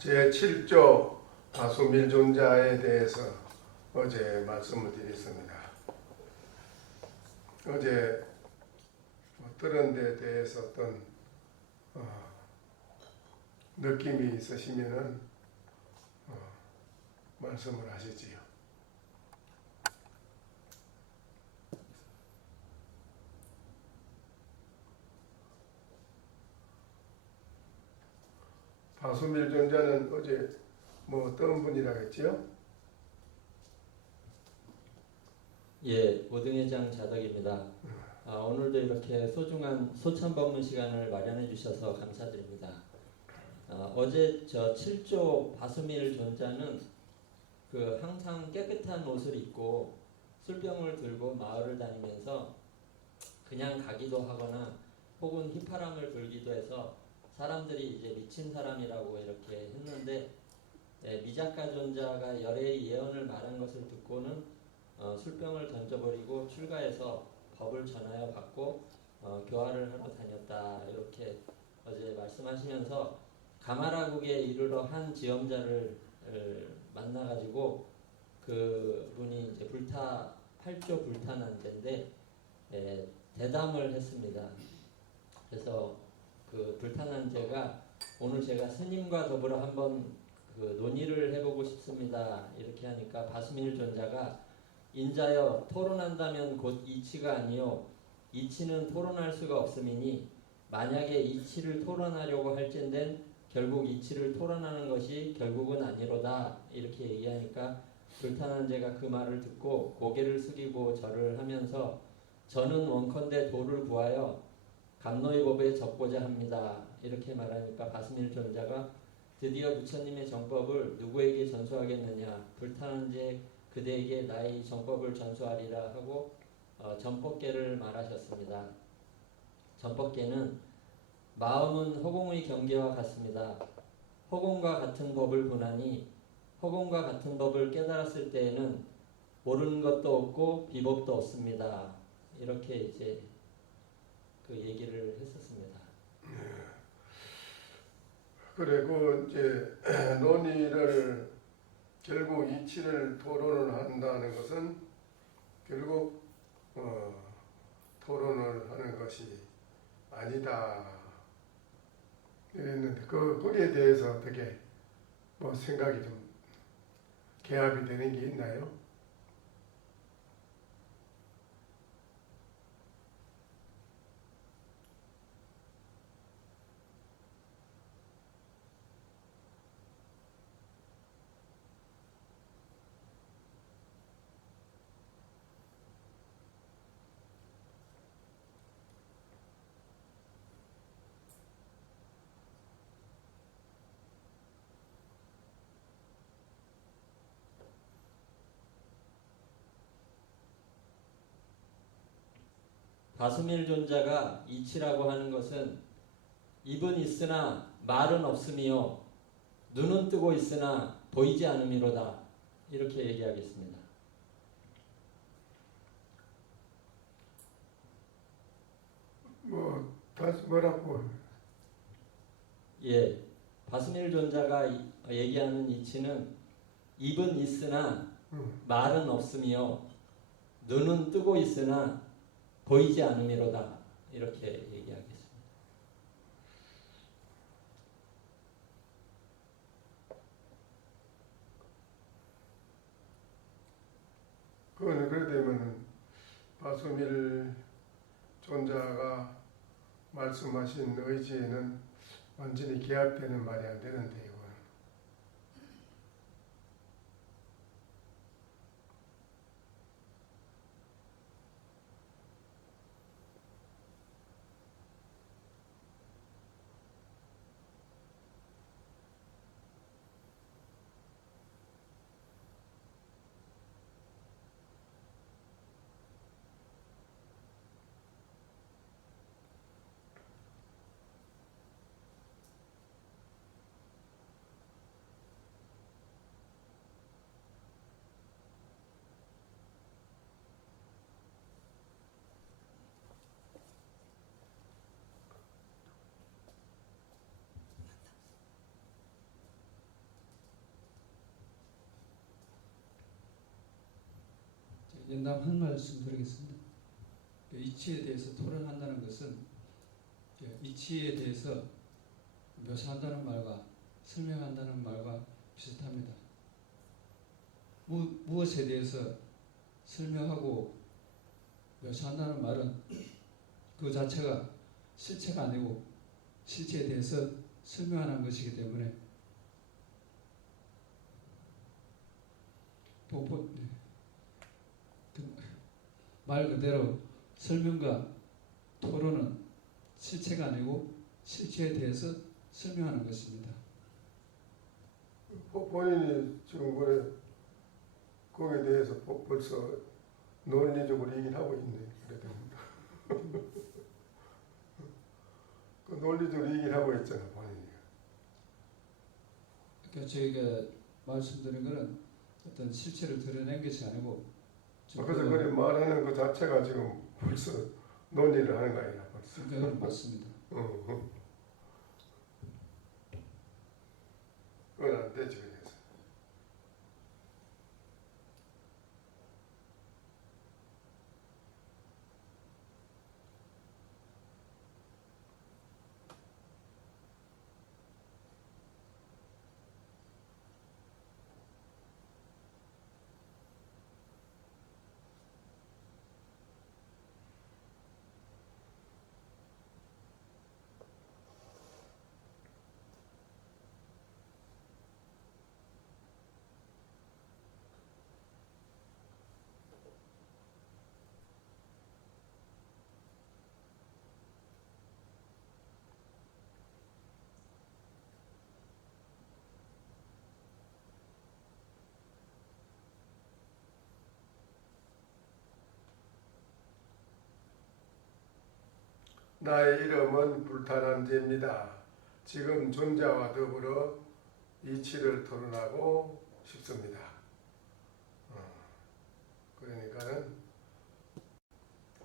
제7조 다수밀존자에 대해서 어제 말씀을 드렸습니다. 어제 들은 데 대해서 어떤 느낌이 있으시면은 말씀을 하시지요. 다수밀존자는 어제 어떤 분이라고 했지요? 예, 오등회장 자덕입니다. 오늘도 이렇게 소중한 소참법문 시간을 마련해 주셔서 감사드립니다. 어제 저 7조 바수밀 존자는 항상 깨끗한 옷을 입고 술병을 들고 마을을 다니면서 그냥 가기도 하거나 혹은 휘파람을 불기도 해서 사람들이 이제 미친 사람이라고 이렇게 했는데, 미작가 존자가 열애의 예언을 말한 것을 듣고는 술병을 던져버리고 출가해서 법을 전하여 받고 교화를 하러 다녔다, 이렇게 어제 말씀하시면서 가마라국에 이르러 한 지엄자를 만나가지고 그분이 이제 8조 불타난제인데 대담을 했습니다. 그래서 그 불타난제가 오늘 제가 스님과 더불어 한번 논의를 해보고 싶습니다, 이렇게 하니까 바수밀 존자가 인자여, 토론한다면 곧 이치가 아니요 이치는 토론할 수가 없음이니 만약에 이치를 토론하려고 할진된 결국 이치를 토론하는 것이 결국은 아니로다, 이렇게 얘기하니까 불타난제가 그 말을 듣고 고개를 숙이고 절을 하면서 저는 원컨대 도를 구하여 감노의 법에 적고자 합니다, 이렇게 말하니까 바수밀 존자가 드디어 부처님의 정법을 누구에게 전수하겠느냐, 불타난제 그대에게 나의 정법을 전수하리라 하고 전법계를 말하셨습니다. 전법계는 마음은 허공의 경계와 같습니다. 허공과 같은 법을 보나니 허공과 같은 법을 깨달았을 때에는 모르는 것도 없고 비법도 없습니다, 이렇게 이제 그 얘기를 했었습니다. 그리고 이제 논의를 결국 이치를 토론을 한다는 것은 결국 토론을 하는 것이 아니다 이랬는데 거기에 대해서 어떻게 생각이 좀 개합이 되는 게 있나요? 바수밀 존자가 이치라고 하는 것은 입은 있으나 말은 없으며 눈은 뜨고 있으나 보이지 않음이로다, 이렇게 얘기하겠습니다. 다시 뭐라고? 예, 바수밀 존자가 얘기하는 이치는 입은 있으나 말은 없으며 눈은 뜨고 있으나 보이지 않음이로다, 이렇게 얘기하겠습니다. 그거는 그래 되면은 바수밀 존자가 말씀하신 의지에는 완전히 개합되는 말이 안 되는데 이거는. 연담 한 말씀 드리겠습니다. 이치에 대해서 토론한다는 것은 이치에 대해서 묘사한다는 말과 설명한다는 말과 비슷합니다. 무엇에 대해서 설명하고 묘사한다는 말은 그 자체가 실체가 아니고 실체에 대해서 설명하는 것이기 때문에 말 그대로 설명과 토론은 실체가 아니고 실체에 대해서 설명하는 것입니다. 본인이 지금 거기에 대해서 벌써 논리적으로 얘기를 하고 있네. 그래도 그 논리적으로 얘기를 하고 있잖아, 본인이. 그러니까 저희가 말씀드린 것은 어떤 실체를 드러낸 것이 아니고 그래서 그래 말하는 그 자체가 지금 벌써 논리를 하는 거 아니야, 벌써. 그건 맞습니다. 그건 안 되죠, 그래서. 나의 이름은 불탄한 죄입니다. 지금 존재와 더불어 이치를 토론하고 싶습니다. 그러니까는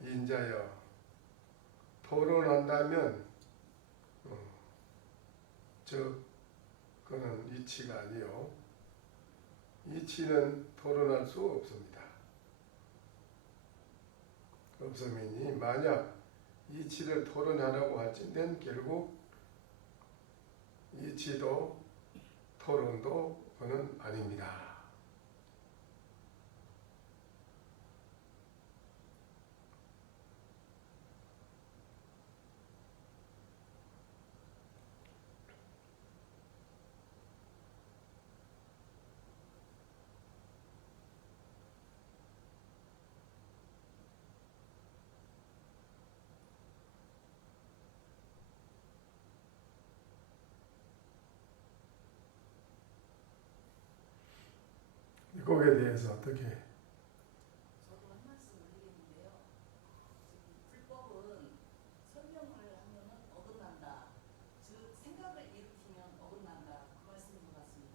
인자여 토론한다면 즉 그는 이치가 아니요 이치는 토론할 수 없습니다. 없음이니 만약 이치를 토론하라고 할진된 결국 이치도 토론도 그는 아닙니다. 거기에 대해서 어떻게? 저도 한 말씀 드리겠는데요. 불법은 설명을 하면은 어긋난다. 즉 생각을 일으키면 어긋난다. 그 말씀인 것 같습니다.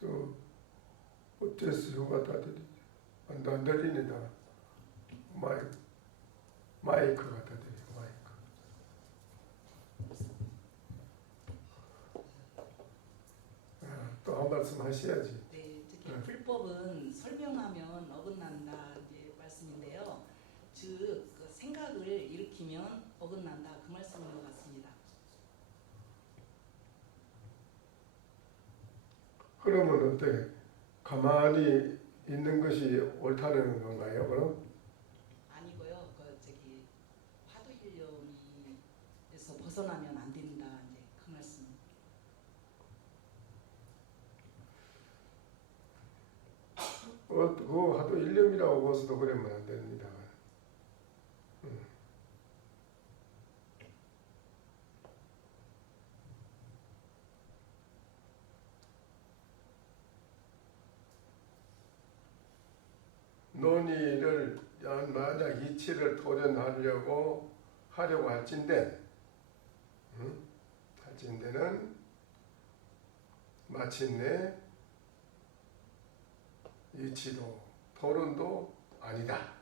저 어째서가 다 들리지? 안 들리니다. 마이크가 다 들려. 마이크. 또 한 말씀 하셔야지. 네, 특히 불법은 설명하면 어긋난다 이제 말씀인데요. 즉 그 생각을 일으키면 어긋난다. 그 말씀인 것 같습니다. 그러면 어떻게? 가만히 있는 것이 옳다는 건가요? 그럼? 아니고요. 그 저기 화두 일념에서 벗어나면 안 된다. 이제 그 말씀. 그거 하도 일념이라고 벗어도 그러면 안 됩니다. 논의를 만약 이치를 토론하려고 할진데 할진대는 마침내 이치도 토론도 아니다.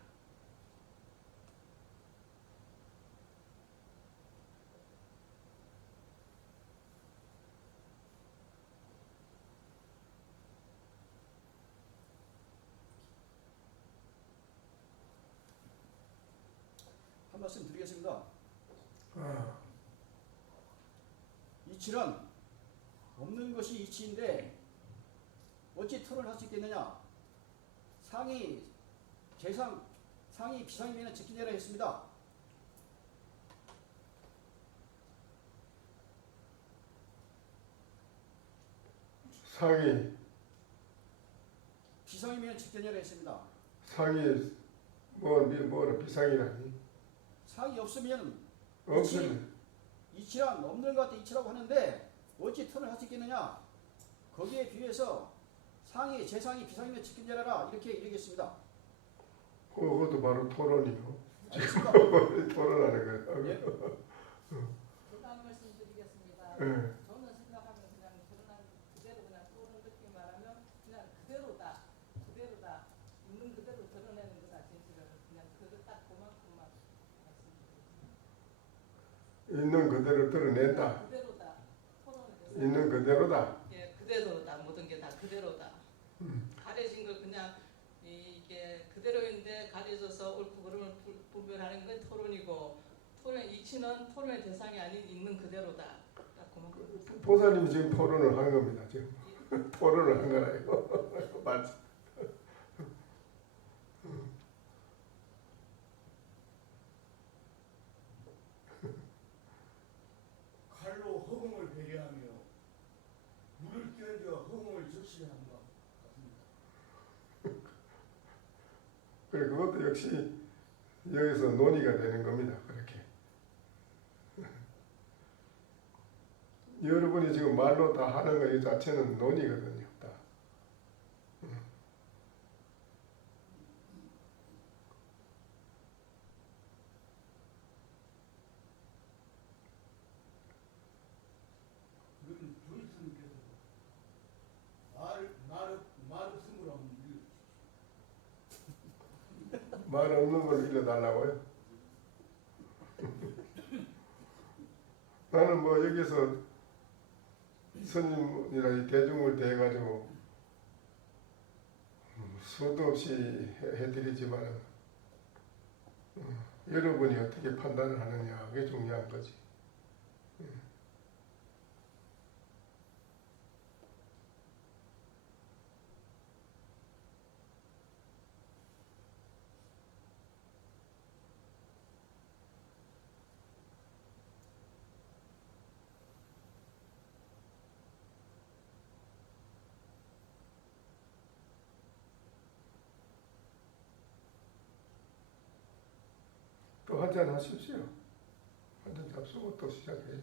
말씀 드리겠습니다. 아, 이치는 없는 것이 이치인데 어찌 토론할 수 있겠느냐. 상이 비상이면 지키내라 했습니다. 상이 비상이면 지켜내라 했습니다. 뭐라 비상이라니? 상이 없으면 없으면 이치란 없는 것 같아 이치라고 하는데 어찌 토론할 수 있겠느냐. 거기에 비해서 재상이 비상이면 지켜내라 이렇게 얘기했습니다. 그것도 바로 토론이요. 알겠습니다. 토론하는 거예요. 예? 제가 한 말씀 드리겠습니다. 예. 저는 생각하면 그냥 드러난 그대로 그냥 토론 듣기 말하면 그냥 그대로다. 있는 그대로 드러내는 거다. 진실을 그냥 그거 딱 그만큼만 말씀드립니다. 있는 그대로 드러낸다. 그대로다. 토론에 대해서. 있는 그대로다. 예, 그대로다. 모든 게 다 그대로다. 가려진 걸 그냥 이게 그대로인데 가려져서 옳고 그름을 분별하는 건 토론이고 토론 이치는 토론의 대상이 아닌 있는 그대로다. 딱 그만큼. 보사님이 지금 토론을 한 겁니다. 지금 토론을 한 거라요. 말씀. 칼로 허공을 배려하며 물을 끼얹어 허공을 적시하는 것 같습니다. 그래 그것도 역시 여기서 논의가 되는 겁니다. 그렇게 여러분이 지금 말로 다 하는 거 이 자체는 논의거든요. 다. 그럼 조이스님께서 말 없음으로 한번 읽어주십시오. 말 없는 걸 일러달라고요? 나는 뭐 여기서 스님이나 이 대중을 대해가지고 수도 없이 해드리지만 여러분이 어떻게 판단을 하느냐 그게 중요한 거지. 또 한잔 하십시오. 한잔 잡수고 또 시작해요.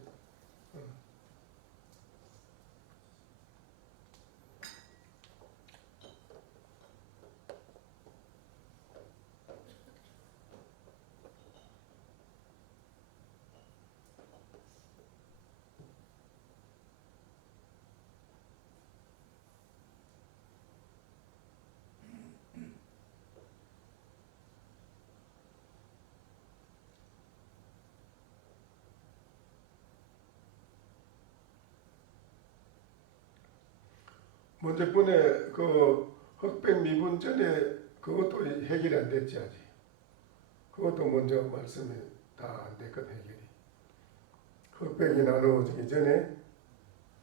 먼저 번에 그 흑백 미분 전에 그것도 해결이 안 됐지 아직. 그것도 먼저 말씀이 다 안 됐거든 해결이. 흑백이 나누어지기 전에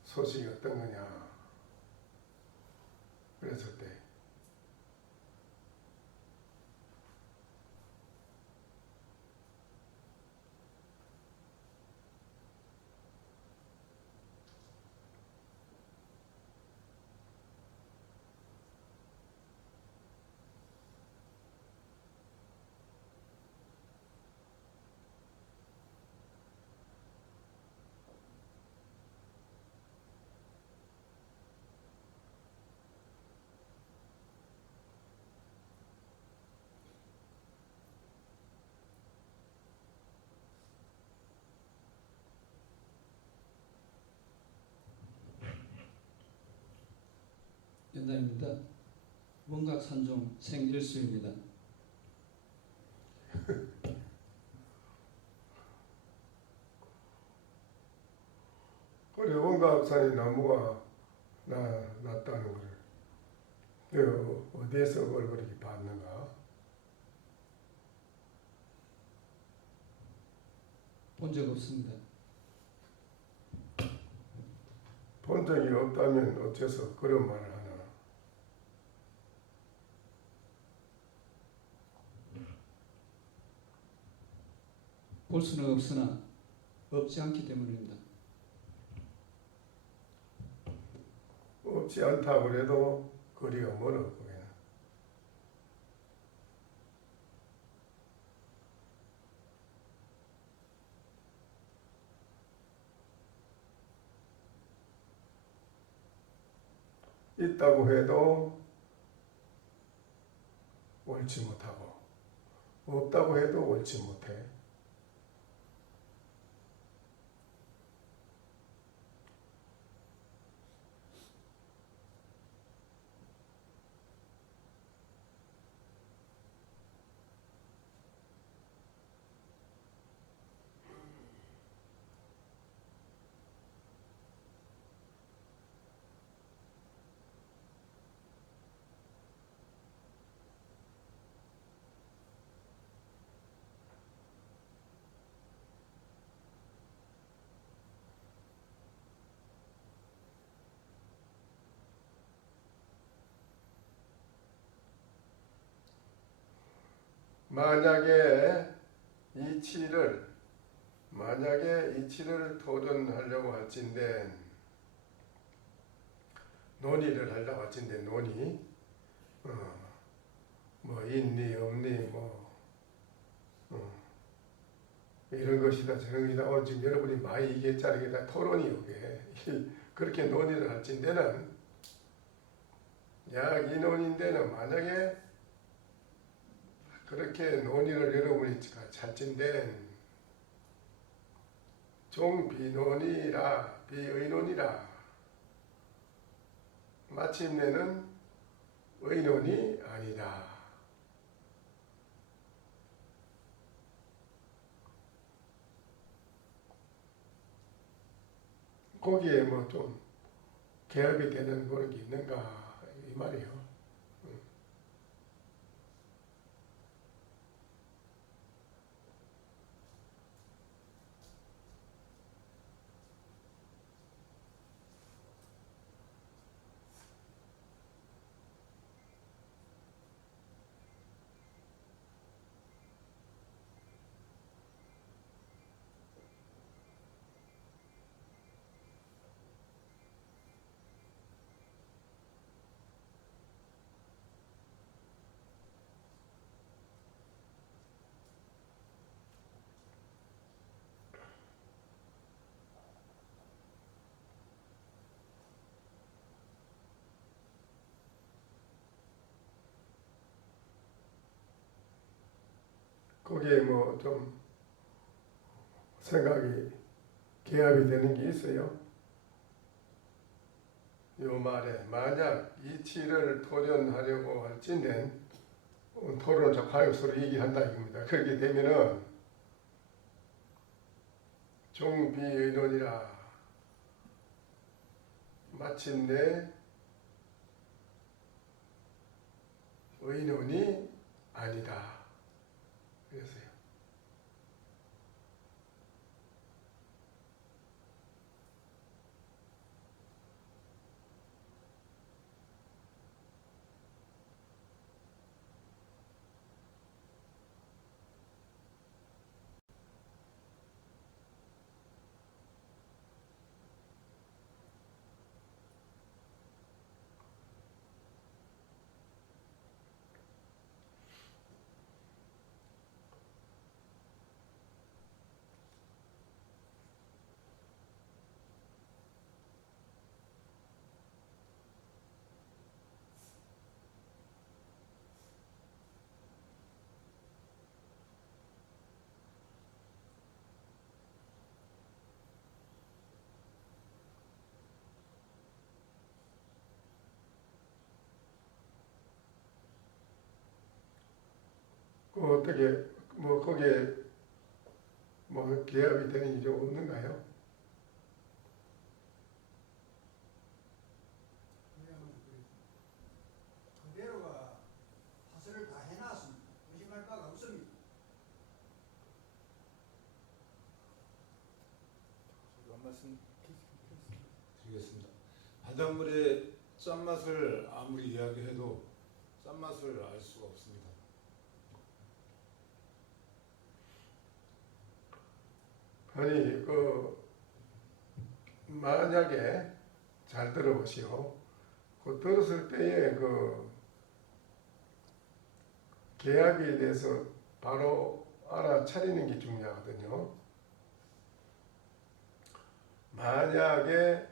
소식이 어떤 거냐. 그랬을 때 연단입니다. 원각산종 생일수입니다. 그래 원각산이 나무가 났다는 거를 어디에서 그걸 그렇게 봤는가? 본 적 없습니다. 본 적이 없다면 어째서 그런 말을 하나? 볼 수는 없으나 없지 않기 때문입니다. 없지 않다고 해도 거리가 멀어 거기는. 있다고 해도 옳지 못하고 없다고 해도 옳지 못해. 만약에 이치를 토론하려고 할진대 논의를 하려고 할진대 논의 뭐 있니 없니 이런 것이다 저런 것이다 지금 여러분이 많이 얘기했잖아요. 이게 다 토론이 오게 그렇게 논의를 할진대는 약 인원인데는 만약에 그렇게 논의를 여러분이 찾진된 종비논이라 비의논이라 마침내는 의논이 아니다. 거기에 뭐 좀 개업이 되는 그런 게 있는가 이 말이에요. 거기에 뭐 좀 생각이 개합이 되는 게 있어요. 요 말에 만약 이치를 토론하려고 할진된 토론을 자꾸 서로 얘기한다 이겁니다. 그렇게 되면은 종비의논이라 마침내 의논이 아니다. 그랬어요. 어떻게 뭐 거기에 뭐 개업이 되는 일이 좀 없는가요? 그대로가 사설을 다 해놨습니다. 의심할 바가 없습니다. 말씀 드리겠습니다. 바닷물의 짠맛을 아무리 이야기해도 짠맛을 알 수가 없습니다. 아니 만약에 잘 들어보시오. 그 들었을 때에 계약에 대해서 바로 알아차리는 게 중요하거든요. 만약에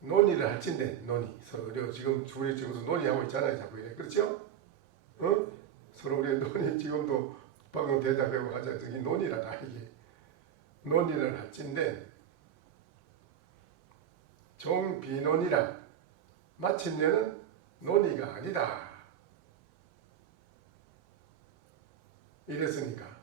논의를 할진데 서로 우리 지금 지금도 논의하고 있잖아요. 자꾸 이래. 그렇죠? 서로 우리 논의 지금도 방금 대답하고 하자. 저기 논의라다 이게. 논의를 할진데 종비논이라 마침내는 논의가 아니다. 이랬으니까.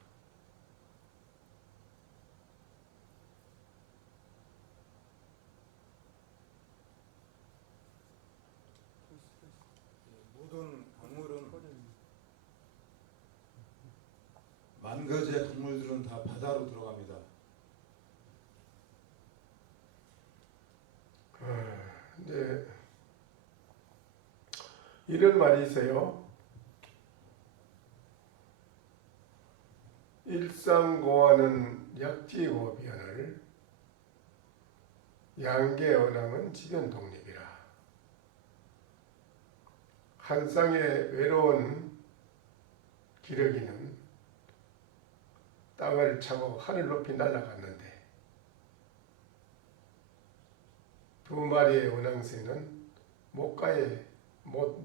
모든 동물은 만 가지의 동물들은 다 바다로 들어갑니다. 이제 이런 말이 있어요. 일상고와는 약지고변을 양계언왕은 지변독립이라. 한 쌍의 외로운 기러기는 땅을 차고 하늘 높이 날아갔는데 두 마리의 원앙새는 못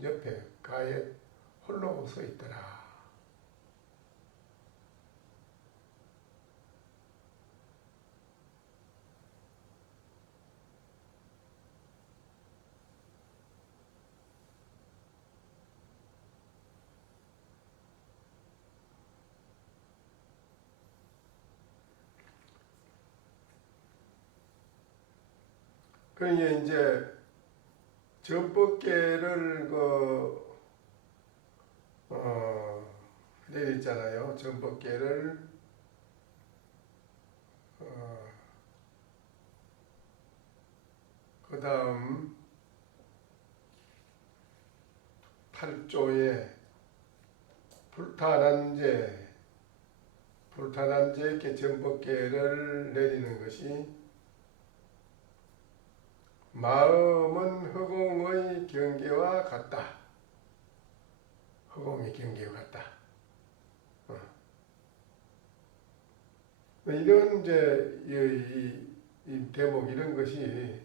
옆에 가에 홀로 서 있더라. 그러니까 이제 전법계를 내렸잖아요. 전법계를 그 다음 8조에 불탄한제 전법계를 내리는 것이 마음은 허공의 경계와 같다. 허공의 경계와 같다. 이런 이제 이 대목 이런 것이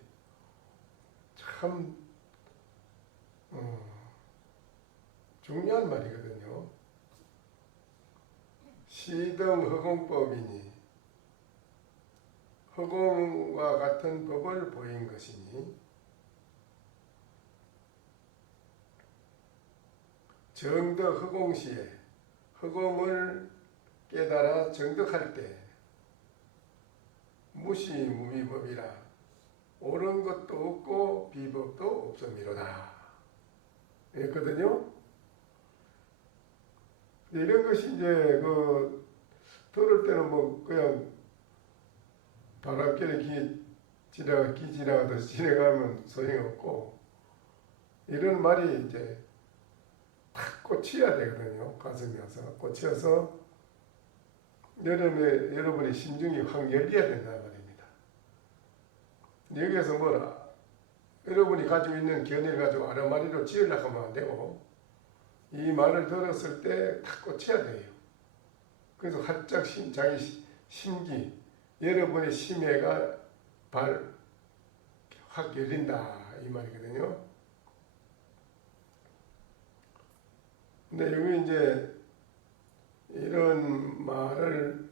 참 중요한 말이거든요. 시등허공법이니 허공과 같은 법을 보인 것이니 정덕 허공시에 허공을 깨달아 정덕할 때 무시무미법이라 옳은 것도 없고 비법도 없음이로다. 했거든요. 이런 것이 이제 들을 때는 그냥 바람결에 기 지나가듯이 지나가면 소용없고 이런 말이 이제 탁 꽂혀야 되거든요. 가슴에 와서 꽂혀서 여러분의 심중이 확 열려야 된다는 말입니다. 여기에서 뭐라 여러분이 가지고 있는 견해를 가지고 아르마리로 지으려고 하면 안 되고 이 말을 들었을 때 탁 꽂혀야 돼요. 그래서 활짝 자기 심기 여러분의 심해가 확 열린다 이 말이거든요. 근데 여기 이제 이런 말을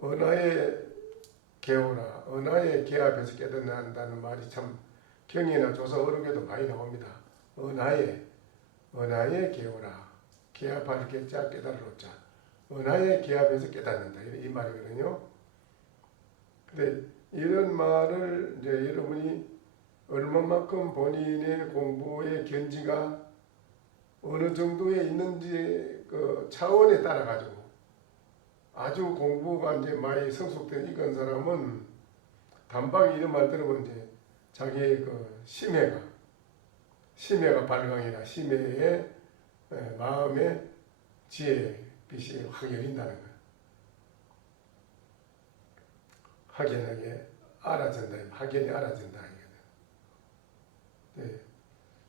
언하의 개오라, 언하의 개합에서 깨닫는다는 말이 참 경이나 조사 어록에도 많이 나옵니다. 언하의 개오라, 개합할 개자 깨달으로자. 은하의 기합에서 깨닫는다 이 말이거든요. 근데 이런 말을 이제 여러분이 얼마만큼 본인의 공부의 견지가 어느 정도에 있는지 그 차원에 따라 가지고 아주 공부가 이제 많이 성숙된 이건 사람은 단박에 이런 말 들으면 이제 자기의 그 심해가 발광이라 심해의 마음의 지혜 빛이 확 열린다는 거예요. 확연하게 확연히 알아진다. 네.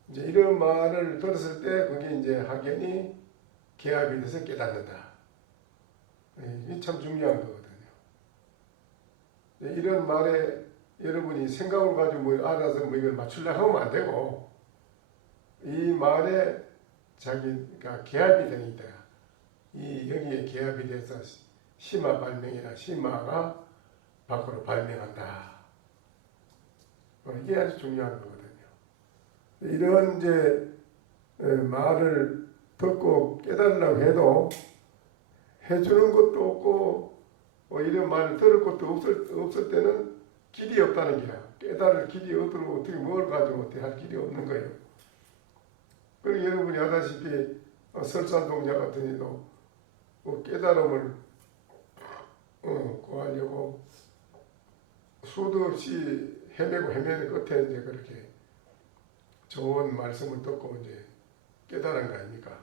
이제 이런 말을 들었을 때 그게 이제 확연히 개합이 돼서 깨닫는다. 이게 참 중요한 거거든요. 이런 말에 여러분이 생각을 가지고 뭐 알아서 뭐 이걸 맞추려고 하면 안 되고 이 말에 자기가 개합이 되니까 이 여기에 개합이 돼서 심화 발명이라 심화가 밖으로 발명한다. 이게 아주 중요한 거거든요. 이런 이제 말을 듣고 깨달으려고 해도 해주는 것도 없고 이런 말을 들을 것도 없을 때는 길이 없다는 기라. 깨달을 길이 없도록 어떻게 뭘 가지고 어떻게 할 길이 없는 거예요. 그리고 여러분이 아다시피 설산동자 같은 이도 깨달음을 구하려고 수도 없이 헤매는 끝에 이제 그렇게 좋은 말씀을 듣고 이제 깨달은 거 아닙니까?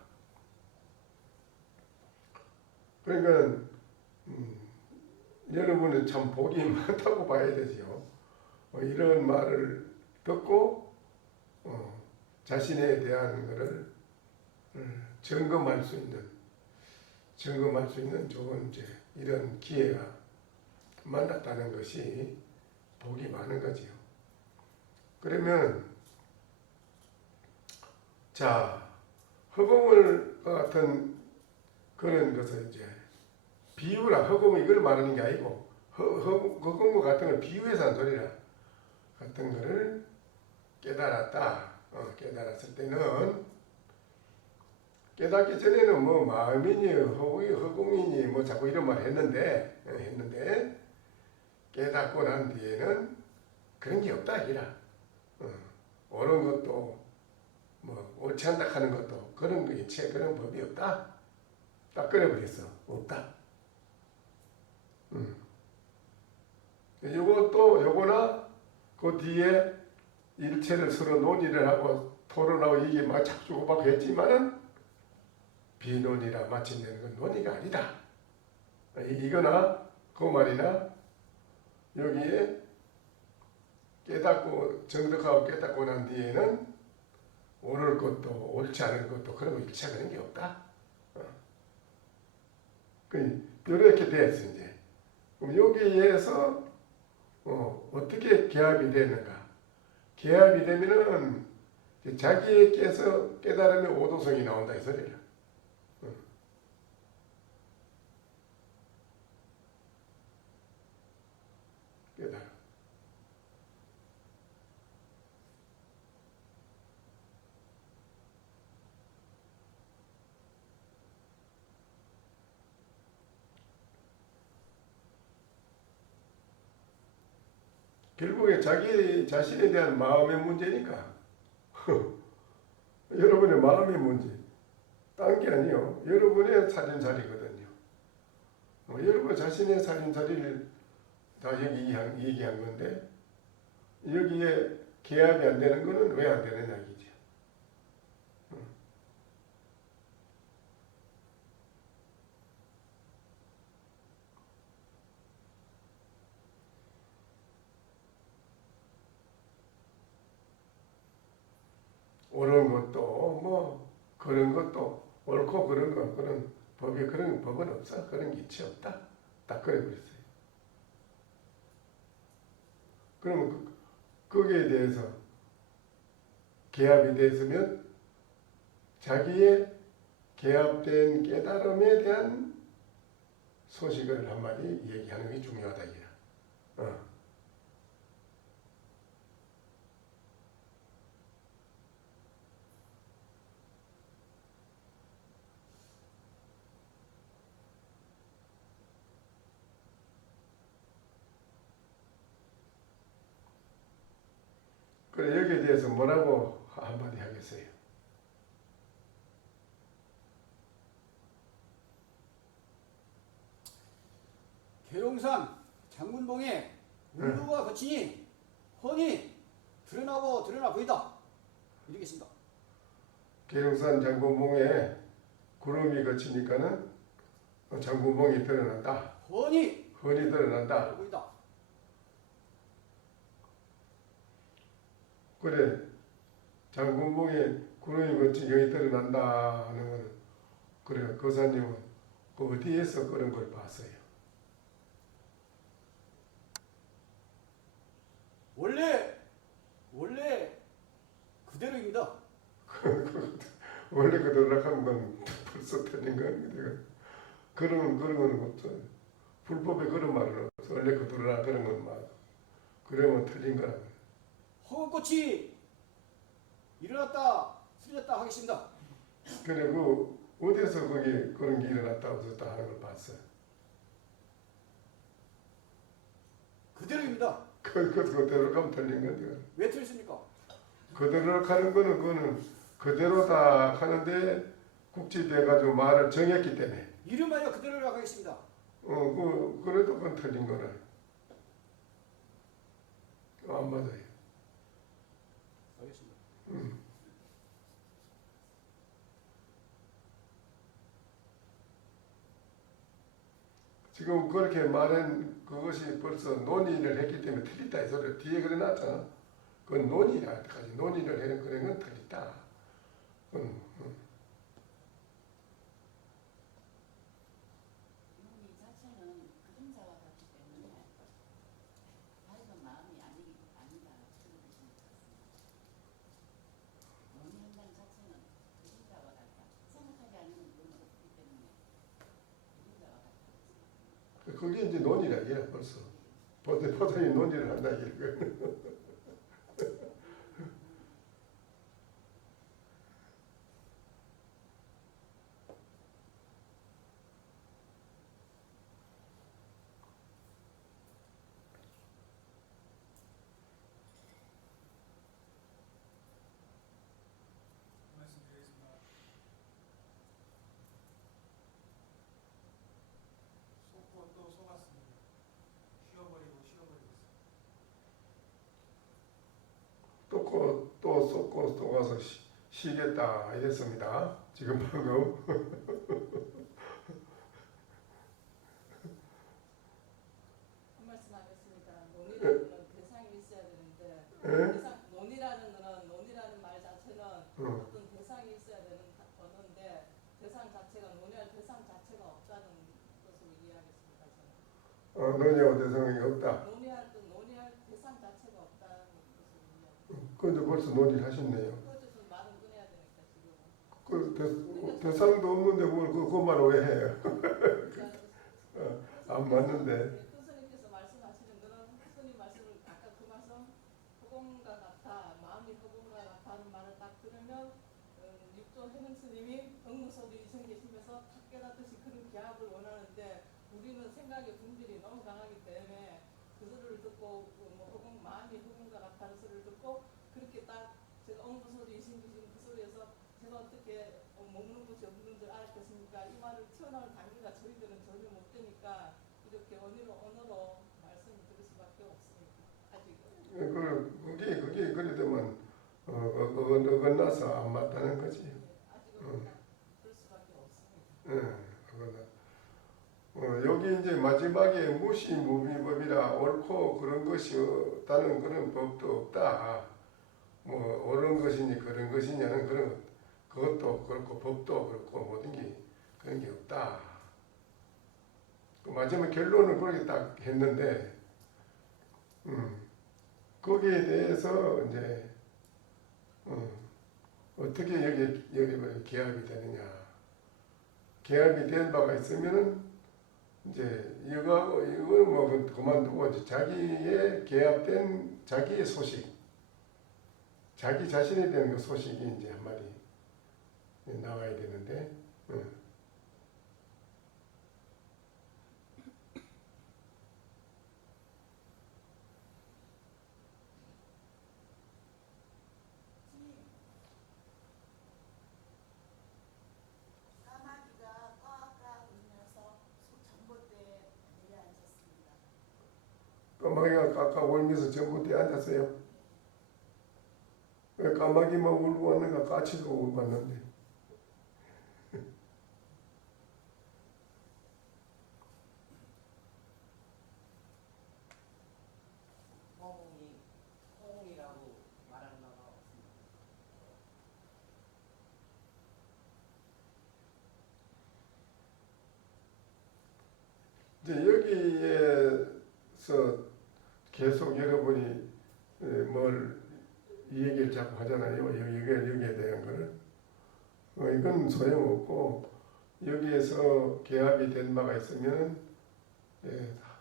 그러니까 여러분은 참 복이 많다고 봐야 되죠. 이런 말을 듣고 자신에 대한 것을 점검할 수 있는 좋은 이제 이런 기회가 만났다는 것이 복이 많은 거지요. 그러면 자 허공을 같은 그런 것을 이제 비유라 허공 이걸 말하는 게 아니고 허공과 같은 걸 비유해서 한 소리라 같은 거를 깨달았다. 깨달았을 때는 깨닫기 전에는 뭐 마음이니 허공이니 뭐 자꾸 이런 말 했는데 깨닫고 난 뒤에는 그런 게 없다 이라. 옳은 것도 뭐 옳지 않다 하는 것도 그런 거 일체 그런 법이 없다. 딱 그래버렸어. 없다. 요거나 그 뒤에 일체를 서로 논의를 하고 토론하고 이게 막 잡수고받고 했지만은 비논이라 마침내는 건 논의가 아니다. 이거나 그 말이나 여기에 깨닫고 정득하고 깨닫고 난 뒤에는 옳을 것도 옳지 않은 것도 그런 거 일체 그런 게 없다. 이렇게 됐어 이제. 그럼 여기에서 어떻게 개합이 되는가? 개합이 되면은 자기에게서 깨달음의 오도성이 나온다 이 소리라. 깨달음. 결국에 자기 자신에 대한 마음의 문제니까 여러분의 마음의 문제 딴 게 아니요 여러분의 살인살이거든요. 여러분 자신의 살인살이를 다 여기 얘기한 건데 여기에 개합이 안 되는 거는 왜 안 되는 이야기죠. 옳은 것도 뭐 그런 것도 옳고 그런 거 그런 법이 그런 법은 없어. 그런 게 있지 없다. 딱 그래 버렸어요. 그러면 거기에 대해서 개합이 됐으면 자기의 개합된 깨달음에 대한 소식을 한마디 얘기하는 게 중요하다 이거야. 그래 여기에 대해서 뭐라고 한마디 하겠어요? 계룡산 장군봉에 운도가 거치니 훤히 드러나 보이다. 이러겠습니다. 계룡산 장군봉에 구름이 거치니까는 장군봉이 드러난다. 훤히 흔히 드러난다. 보이다. 그래, 장군봉에 구름이 거친 여기 드러난다 하는 거는, 그래, 거사님은 그 어디에서 그런 걸 봤어요? 원래 그대로입니다. 원래 그대로 한 건 벌써 틀린 겁니다. 그런 거는 없어요. 불법에 그런 말은 없어. 원래 그대로라 그런 건 맞아. 그러면 틀린 거라고. 허겁꽃이 일어났다 쓰러졌다 하겠습니다. 그래, 그 어디서 거기 그런 게 일어났다 없었다 하는 걸 봤어요. 그대로입니다. 그대로 가면 틀린 건데. 왜 틀렸습니까? 그대로 가는 거는 그거는 그대로다 하는데 국지돼가지고 말을 정했기 때문에. 이름하여 그대로라고 하겠습니다. 그래도 그건 틀린 거라. 안 맞아요. 알겠습니다. 지금 그렇게 말한 그것이 벌써 논의를 했기 때문에 틀리다 이 소리 뒤에 그래놨잖아. 그건 논의라까지 논의를 하는 그런 건 틀리다. 이론이 자체는 그림자와 같기 때문에 밝은 마음이 아니다. 논의한다는 자체는 그림자와 같다. 생각하지 않으면 그건 없기 때문에 그림자와 같다. 그게 이제 논의라 이래 벌써. 보다니 논의를 한다 이래. 말씀드리겠습니다. 속고 또 속았습니다. 쉬어버리고 또 쏟고 또 가서 쉬겠다 이랬습니다. 지금 방금. 한 말씀 하겠습니다. 논의라는 건 대상이 있어야 되는데 논의라는 말 자체는 어떤 대상이 있어야 되는 언어인데 대상 자체가 논의할 대상 자체가 없다는 것으로 이해하겠습니다. 저는. 논의하고 대상이 없다. 논의할 대상 자체가 없다는 것으로 이해합니다. 그런데 벌써 논의를 하셨네요. 그것도 좀 말은 꺼내야 되니까 지금. 그 대상도 없는데 뭘 그것만 왜 해요? 안 맞는데. 교수님께서 말씀하시는 거는 교수님 말씀을 아까 그 말씀 허공과 같아 마음이 허공과 같다는 말을 딱 들으면 육조 해능 스님이 응무소도 이성 계시면서 탁 깨닫듯이 그런 기합을 원하는데 우리는 생각의 분별이 너무 강하기 때문에 그 소리를 듣고 마음이 허공과 같다는 소리를 듣고 그렇게 딱 제가 응무소도 이성 계신 그 소리에서 제가 어떻게 먹는 것이 없는 줄 알았겠습니까? 이 말을 튀어나올 단계가 저희들은 전혀 못 되니까 이렇게 언어로 말씀을 드릴 수밖에 없습니다. 아직은. 그게 그러더만 어긋나서 안 맞다는 거지. 아직은 그럴 수밖에 없습니다. 여기 이제 마지막에 무시무비법이라 옳고 그런 것이 없다는 그런 법도 없다. 뭐 옳은 것이니 그런 것이냐는 그것도 그렇고 법도 그렇고 모든 게 그런 게 없다. 그 마지막 결론은 그렇게 딱 했는데, 거기에 대해서 이제 어떻게 여기 계합이 되느냐. 계합이 된 바가 있으면은 이제 이거는 뭐 그만두고 이제 자기의 계합된 자기의 소식, 자기 자신에 대한 그 소식이 이제 한마디 나와야 되는데, 까마귀가 꽉꽉 울면서 전봇대에 내려앉았습니다. 까마귀가 깎아 올면서 전부 떼 앉았어요. 왜 까마귀만 울고 왔는가 까치도 울고 왔는데. 호응이라고 말하는 바가 없습니다. 이제 여기에서 계속 여러분이 뭘 이 얘기를 자꾸 하잖아요. 여기에 대한 거를. 이건 소용없고 여기에서 계합이 된 바가 있으면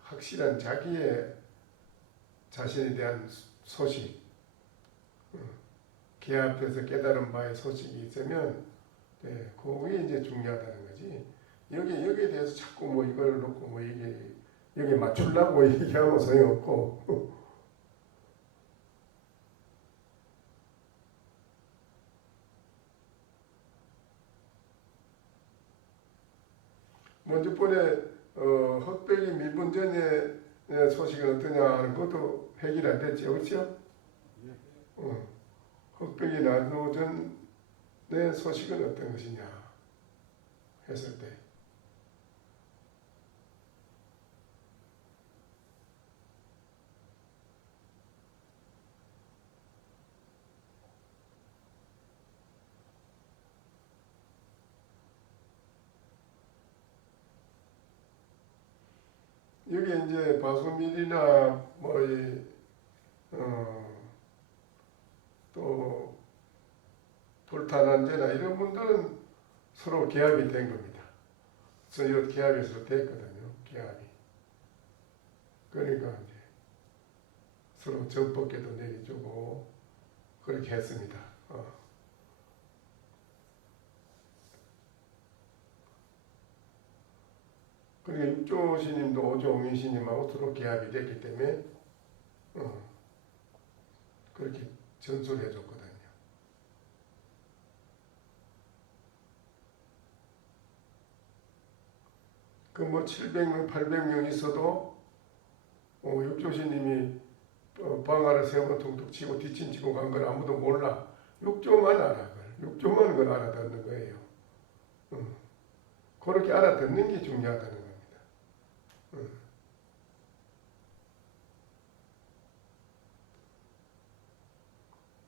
확실한 자기의 자신에 대한 소식, 계합해서 깨달은 바의 소식이 있으면 그게 이제 중요하다는 거지. 여기에 대해서 자꾸 뭐 이걸 놓고 뭐 여기 맞추려고 얘기하면 소용없고. 먼저 번에 흑백이 미분전의 소식은 어떠냐 하는 것도 해결이 안 됐죠, 그렇죠? 흑백이 나도전의 소식은 어떤 것이냐 했을 때. 여기 이제 바수밀이나 또 돌탄환제나 이런 분들은 서로 계합이 된 겁니다. 서로 계합이 서로 됐거든요. 계합이. 그러니까 이제 서로 정법계도 내려주고 그렇게 했습니다. 그러니까 육조 스님도 오조 옹인 스님하고 서로 계합이 됐기 때문에 그렇게 전수를 해줬거든요. 그 뭐 700명, 800명 있어도 육조 스님이 방아를 세번 퉁퉁 치고 뒤친 치고 간 걸 아무도 몰라. 육조만 알아. 육조만 그걸 알아듣는 거예요. 그렇게 알아듣는 게 중요하다는 겁니다.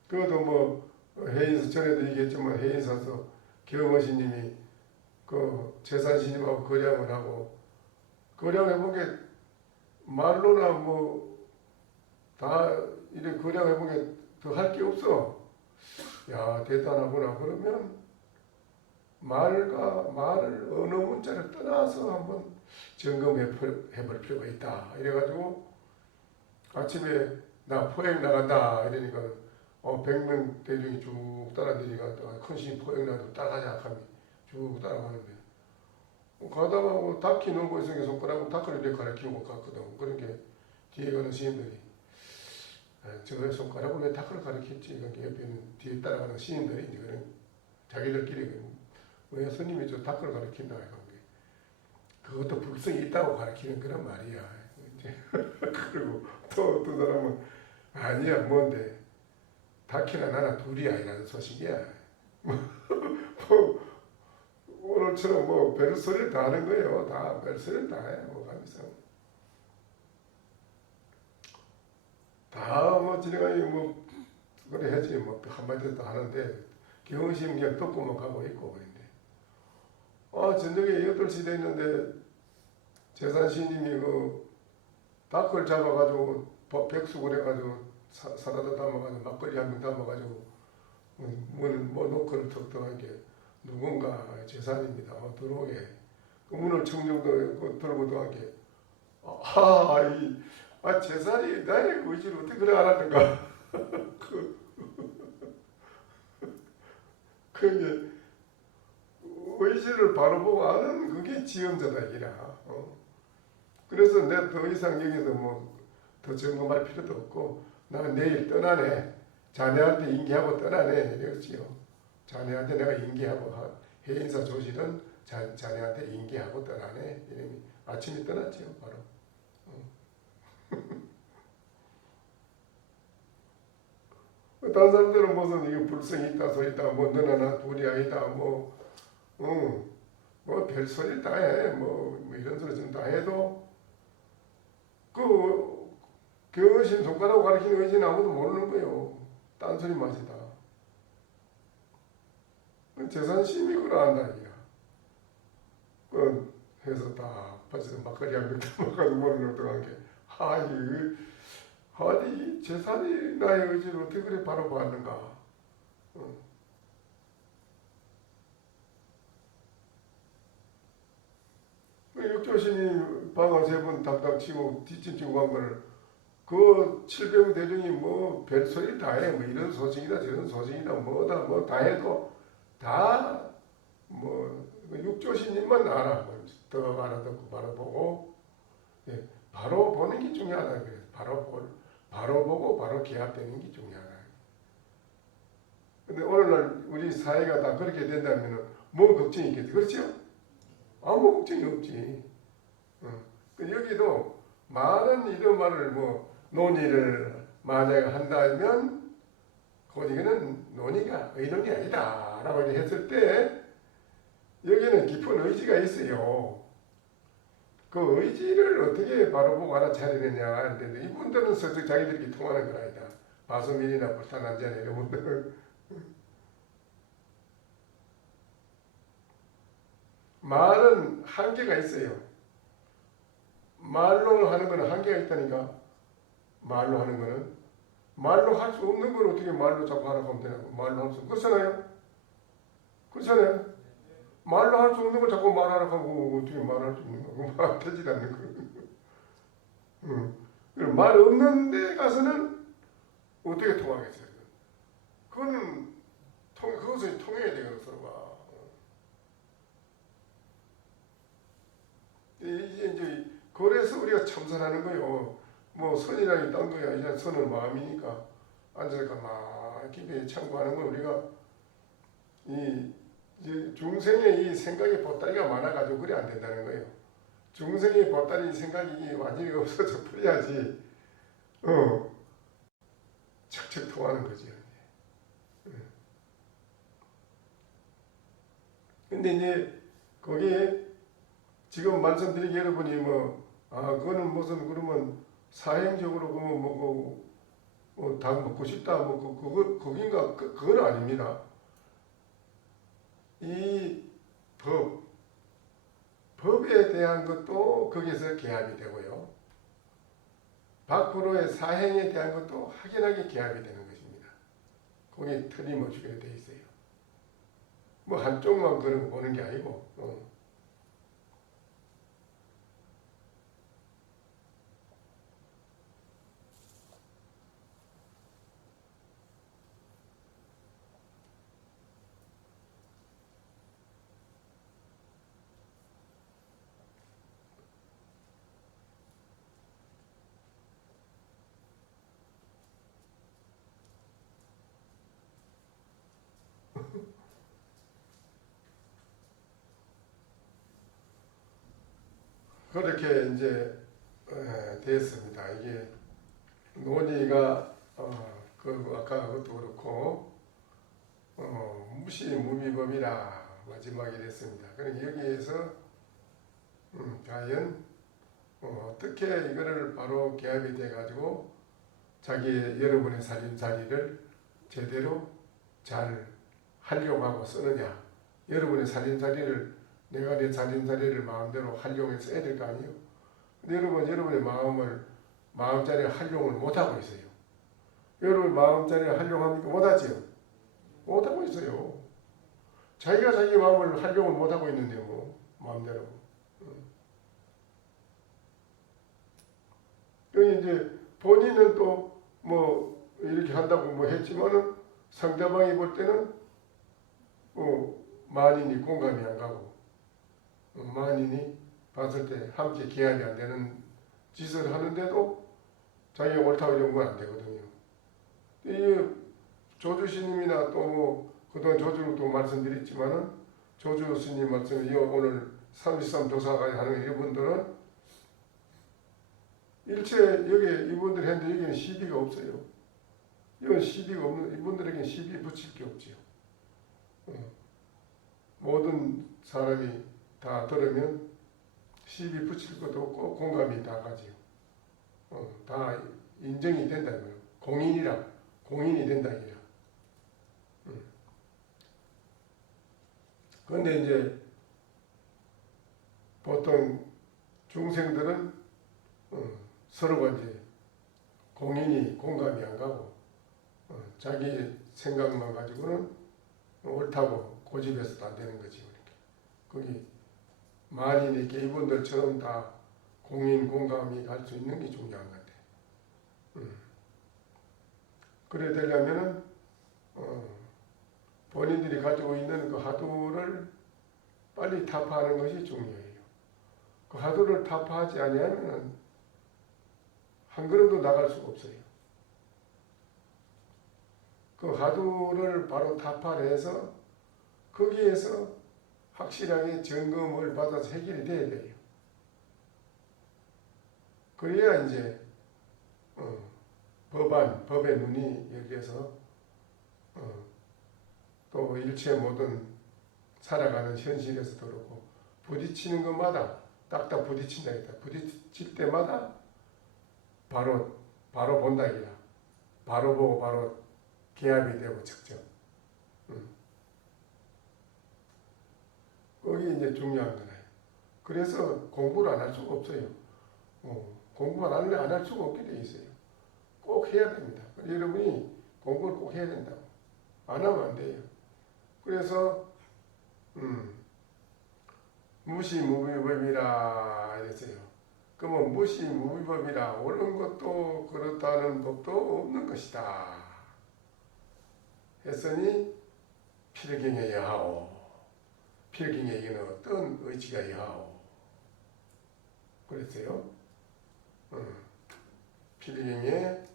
그것도 뭐 해인사 전에도 얘기했지만 해인사서 경허스님이 그 재산스님하고 거량을 하고 거량해본 게 말로나 뭐 다 이렇게 거량해본 게 더 할 게 없어. 야 대단하구나. 그러면 말을 어느 문자를 떠나서 한번 점검해 볼 필요가 있다. 이래가지고 아침에 나 포획 나간다 이러니까 100명 대중이 쭉 따라내리가 큰 스님 포획 나도 따라가자 하면 쭉 따라가는데 가다가 뭐 닭키 놀고 있으니까 손가락으로 닭을 이렇게 가르치고 갔거든. 그러니까 뒤에 가는 스님들이 저 손가락으로 왜 닭을 가르쳤지? 그러니까 옆에 있는 뒤에 따라가는 스님들이 이제 그런 자기들끼리 왜 스님이 저 닭을 가르친다 이런 게 그것도 불성이 있다고 가르치는 그런 말이야. 그리고 또 어떤 사람은 아니야 뭔데 닭이나 나나 둘이야 이라는 소식이야. 오늘처럼 뭐 별소리를 다 하는 거예요. 다 별소리를 다 해. 뭐 가면서 다 뭐 지나가니 뭐 그래 하지 뭐 한마디도 다 하는데 경심 그냥 덮고만 가고 있고 그런데 저녁에 8시 됐는데 재산스님이 그 닭을 잡아가지고 백숙을 해가지고 사라다 담아가지고 막걸리 한 병 담아가지고 뭐 노크를 턱턱하게 누군가 재산입니다. 들어오게 그 문을 청정도 들고 들어가게 재산이 나의 의지를 어떻게 그래 알았는가. 그게 의지를 바로 보고 아는 그게 지음자다기라. 그래서 내가 더 이상 여기서 뭐 더 점검할 필요도 없고 나는 내일 떠나네. 자네한테 인계하고 떠나네. 이랬지요. 자네한테 내가 인계하고 해인사 조실은 자네한테 인계하고 떠나네. 이러니 아침에 떠났지요. 바로. 다른 사람들은 무슨 이거 불성이 있다 소리 있다 뭐 너나 나 둘이 아니다 뭐 별소리 다 해 뭐 이런 소리 좀 다 해도 그 경의심 손가락 가리키는 의지는 아무도 모르는 거예요. 딴소리 맛이다. 재산심이 그러한다 이야. 그 해서 다 빠지던 막걸리 한 병 먹어도 모르는 어떡한 게 아니 재산이 나의 의지를 어떻게 그래 바로 받는가. 육조신이 방아 세 번 담당 치고 뒷짐지고 간 거를 그 칠병 대중이 뭐 별소리 다 해. 뭐 이런 소식이다 저런 소식이다 뭐다 뭐 다 해도 다 뭐 육조신님만 알아. 더 알아듣고 바로 보고 바로 보는 게 중요하다. 그래. 바로 보고 바로 기합되는 게 중요하다. 근데 오늘날 우리 사회가 다 그렇게 된다면 뭐 걱정이 있겠지. 그렇죠? 아무 걱정이 없지. 여기도 많은 이런 말을 뭐 논의를 만약에 한다면 이거는 논의가 의논이 아니다 라고 했을 때 여기는 깊은 의지가 있어요. 그 의지를 어떻게 바로보고 알아차리느냐 하는데 이분들은 서서 자기들끼리 통하는 건 아니다. 바수민이나 불타난자나 이런 분들은 말은 한계가 있어요. 말로 하는 거는 한계가 있다니까. 말로 하는 거는 말로 할 수 없는 걸 어떻게 말로 자꾸 하라고 하면 되냐고. 말로 할 수 그렇잖아요. 그렇잖아요. 말로 할 수 없는 걸 자꾸 말하라고 하고 어떻게 말할 수 있는 거고 말 되지 않는 거. 말 없는 데 가서는 어떻게 통하겠어요. 그거는 그것을 통해야 되거든 서로가. 이제 그래서 우리가 참선하는 거요. 뭐 선이라니 딴 거야. 이제 선은 마음이니까 앉아서 가만히 깊이 참고하는 건 우리가 이제 중생의 이 생각의 보따리가 많아가지고 그래 안 된다는 거예요. 중생의 보따리 생각이 완전히 없어져 버려야지 척척 통하는 거죠. 근데 이제 거기에 지금 말씀드린 여러분이 그거는 무슨 그러면 사행적으로 그러면 닭 먹고 싶다 거긴가 그건 아닙니다. 이 법에 대한 것도 거기서 개합이 되고요. 밖으로의 사행에 대한 것도 확연하게 개합이 되는 것입니다. 거기에 틀림없이 그렇게 돼 있어요. 뭐 한쪽만 그런 거 보는 게 아니고. 그렇게 이제 됐습니다. 이게 논의가 아까 그것도 그렇고 무시무미법이라 마지막에 됐습니다. 그러니까 여기에서 과연 어떻게 이거를 바로 개합이 돼가지고 여러분의 살림살이를 제대로 잘 하려고 하고 쓰느냐. 여러분의 살림살이를 내가 내 살림살이를 마음대로 활용해서 써야 될 거 아니에요. 근데 여러분의 마음자리를 활용을 못하고 있어요. 여러분 마음자리를 활용합니까? 못하지요? 못하고 있어요. 자기가 자기 마음을 활용을 못하고 있는데 마음대로. 그러니 이제 본인은 또 이렇게 한다고 했지만은 상대방이 볼 때는 만인이 공감이 안 가고 만인이 봤을 때 함께 기합이 안 되는 짓을 하는데도 자기가 옳다고 연구가 안 되거든요. 이 조주스님이나 또 그동안 조주를 또 말씀드렸지만은 조주스님 말씀이 오늘 33도사가 하는 이분들은 일체 여기 이분들 했는데 여기는 시비가 없어요. 이건 시비가 없는 이분들에게 시비 붙일 게 없지요. 모든 사람이 다 들으면 시비 붙일 것도 없고 공감이 다 가지요. 다 인정이 된다 이거예요. 공인이 된다 이거야. 그런데 이제 보통 중생들은 서로가 이제 공감이 안 가고 자기 생각만 가지고는 옳다고 고집해서도 안 되는 거지. 거기 만인 이렇게 이분들처럼 다 공감이 갈 수 있는 게 중요한 것 같아. 그래 되려면은 본인들이 가지고 있는 그 화두를 빨리 타파하는 것이 중요해요. 그 화두를 타파하지 아니하면 한 걸음도 나갈 수가 없어요. 그 화두를 바로 타파를 해서 거기에서 확실하게 점검을 받아서 해결이 돼야 돼요. 그래야 이제 법의 눈이 열려서 또 일체 모든 살아가는 현실에서도 그렇고 부딪히는 것마다 딱딱 부딪힌다 했다. 부딪힐 때마다 바로 본다 이라. 바로 보고 바로 개합이 되고 직접. 거기 이제 중요한 거예요. 그래서 공부를 안 할 수가 없어요. 공부를 안 할 수가 없게 돼 있어요. 꼭 해야 됩니다. 여러분이 공부를 꼭 해야 된다고. 안 하면 안 돼요. 그래서 무시무비법이라 이랬어요. 그러면 무시무비법이라 옳은 것도 그렇다는 법도 없는 것이다. 했으니 필경에 여하오. 필경에게는 어떤 의지가 여하오. 그랬어요. 필경에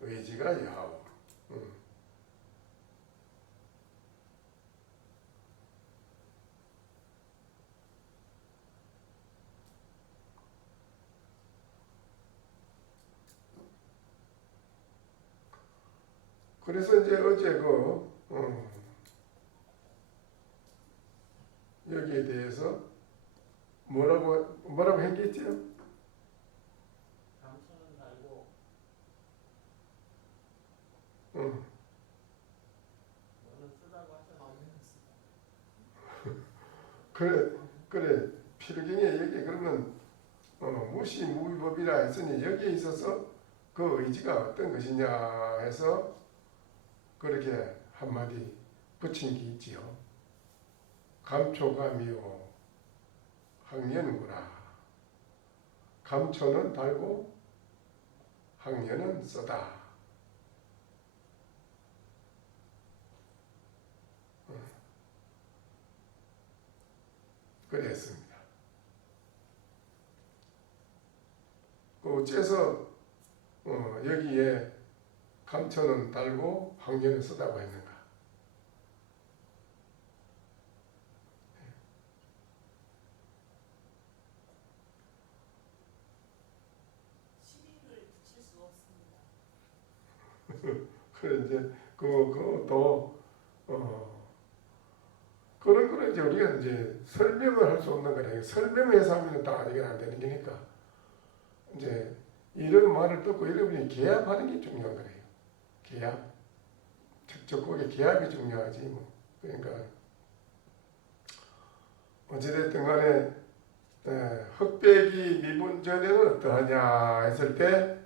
의지가 여하오. 그래서 이제 어제 여기에 대해서 뭐라고 했겠지요? 감수는 달고 응. 너는 쓰다고 하잖아. 그래 필경에 여기 그러면 무시무비법이라 했으니 여기에 있어서 그 의지가 어떤 것이냐 해서 그렇게 한마디 붙인 게 있지요. 감초감이요 학년구나. 감초는 달고 학년은 쓰다. 그랬습니다. 어째서 여기에 감초는 달고 학년을 쓰다고 했는가? 시비를 붙일 수 없습니다. 그래 이제 그것도 그런 거는 이제 우리가 이제 설명을 할 수 없는 거라. 설명해서 하면 다 이게 안 되는 거니까 이제 이런 말을 듣고 여러분이 개합하는 게 중요한 거예요. 개합. 적극의 개합이 중요하지 뭐. 그러니까 어찌됐든 간에 흑백이 미분전에는 어떠하냐 했을 때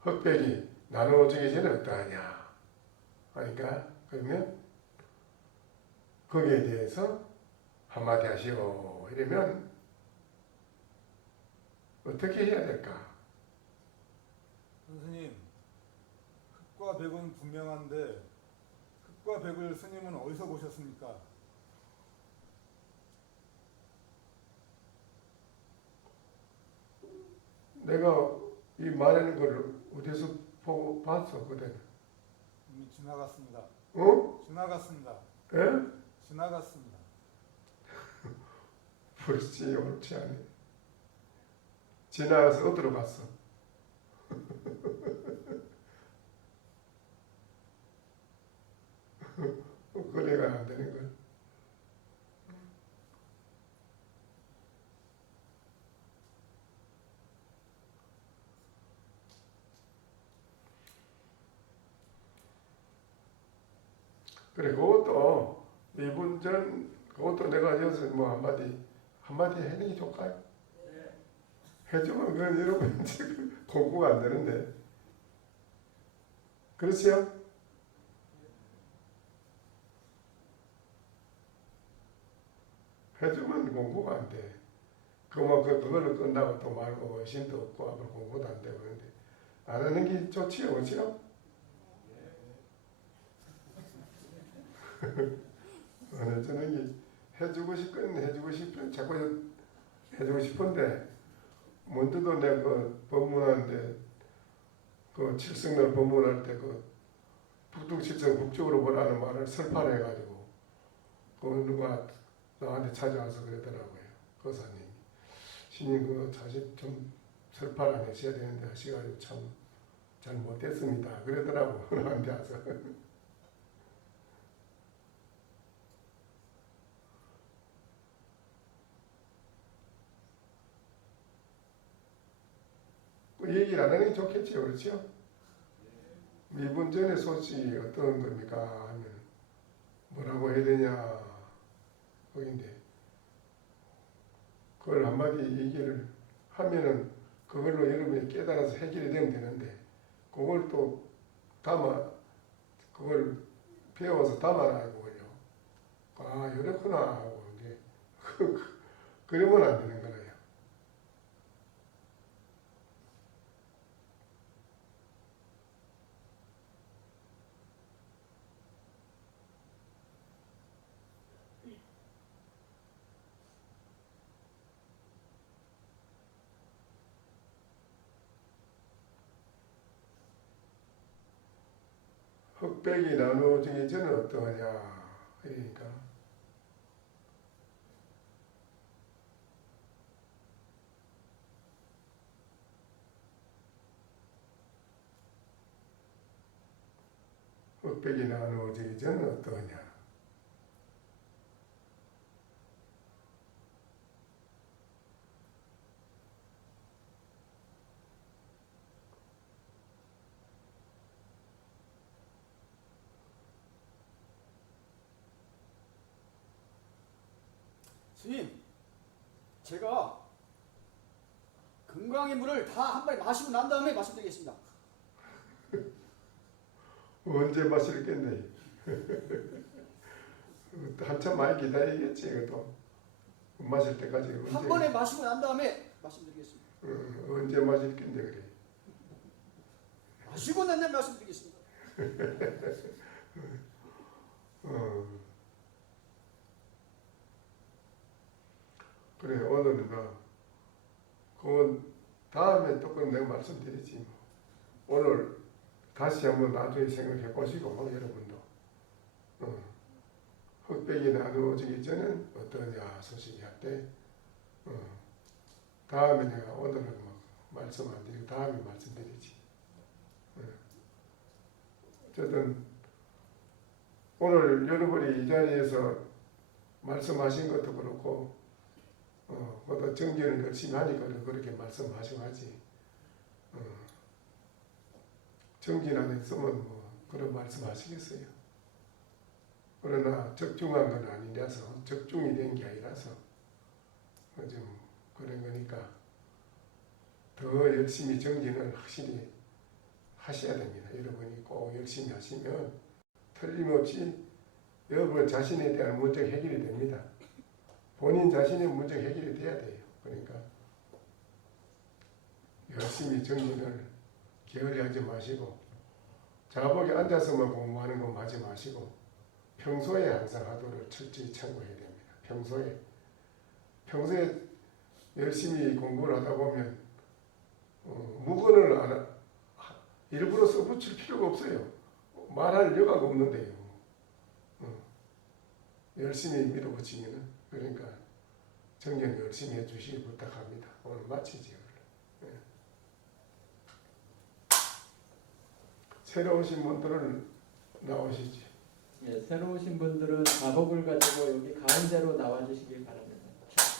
흑백이 나누어지기 전에 어떠하냐 하니까 그러면 거기에 대해서 한마디 하시오 이러면 어떻게 해야 될까? 선생님, 흑과 백은 분명한데 흑과 백을 스님은 어디서 보셨습니까? 내가 이 말하는 거를 어디서 보고 봤어 그때는? 이미 지나갔습니다. 지나갔습니다. 예? 지나갔습니다. 옳지 옳지 않네. 지나가서 어디로 갔어? 그래 그것도 미분전 그것도 내가 여기서 뭐 한마디 해는 게 좋을까요? 해주면 그건 여러분 지금 공부가 안 되는데 그렇지요? 해주면 공부가 안 돼. 그거를 끝나고 또 말고 의심도 없고 앞으로 공부도 안 되고 그런데 안 하는 게 좋지요, 그렇지요? 안 해주는 게 해주고 싶은 자꾸 해주고 싶은데 문제도 내가 그 법문하는데 그 칠성날 법문할 때 그 북두칠성 북쪽으로 보라는 말을 설파해가지고 그 누가 나한테 찾아와서 그러더라고요. 거사님, 신님 그 사실 좀 설파를 안 하셔야 되는데 하셔가지고 참 잘 못했습니다. 그러더라고 나한테 와서. 얘기를 안 하는 게 좋겠죠, 그렇죠? 미분전의 소식이 어떤 겁니까? 하면 뭐라고 해야 되냐 거긴데 그걸 한마디 얘기를 하면은 그걸로 여러분이 깨달아서 해결이 되면 되는데 그걸 또 그걸 배워서 담아놔고 그래요. 아, 이렇구나 하고 이제 그러면 안 되는 거예요. 흑백이 나누어지기 전에 어떠하냐 그러니까 흑백이 나누어지기 전에 어떠하냐 스님, 제가 금강의 물을 다 한 번에 마시고 난 다음에 말씀드리겠습니다. 언제 마실겠네. 한참 많이 기다리겠지 이것도 마실 때까지 한 번에 마시고 난 다음에 말씀드리겠습니다. 언제 마실 건데 그래. 마시고 난 다음에 말씀드리겠습니다. 그래 오늘은 그건 다음에 또 내가 말씀드리지 뭐. 오늘 다시 한번 나중에 생각해 보시고 여러분도 흑백이 나누어지기 전엔 어떠냐 소식이 할 때 다음에 내가 오늘은 말씀 안 드리고 다음에 말씀드리지. 어쨌든 오늘 여러분이 이 자리에서 말씀하신 것도 그렇고 그것도 정기를 열심히 하니까 그렇게 말씀하시고 하지. 정기 안에 있으면 뭐 그런 말씀하시겠어요. 그러나 적중한 건 아니라서 적중이 된 게 아니라서 좀 그런 거니까 더 열심히 정진을 확실히 하셔야 됩니다. 여러분이 꼭 열심히 하시면 틀림없이 여러분 자신에 대한 문제가 해결이 됩니다. 본인 자신의 문제가 해결이 돼야 돼요. 그러니까 열심히 정진을 게을리하지 마시고 자복에 앉아서만 공부하는 거 하지 마시고 평소에 항상 하도를 철저히 참고해야 됩니다. 평소에 열심히 공부를 하다 보면 무건을 일부러 써붙일 필요가 없어요. 말할 여가가 없는데요. 열심히 밀어붙이면은 그러니까 정년 열심히 해주시기 부탁합니다. 오늘 마치지요. 네. 새로 오신 분들은 나오시지. 예, 새로 오신 분들은 자복을 가지고 여기 가운데로 나와주시길 바랍니다.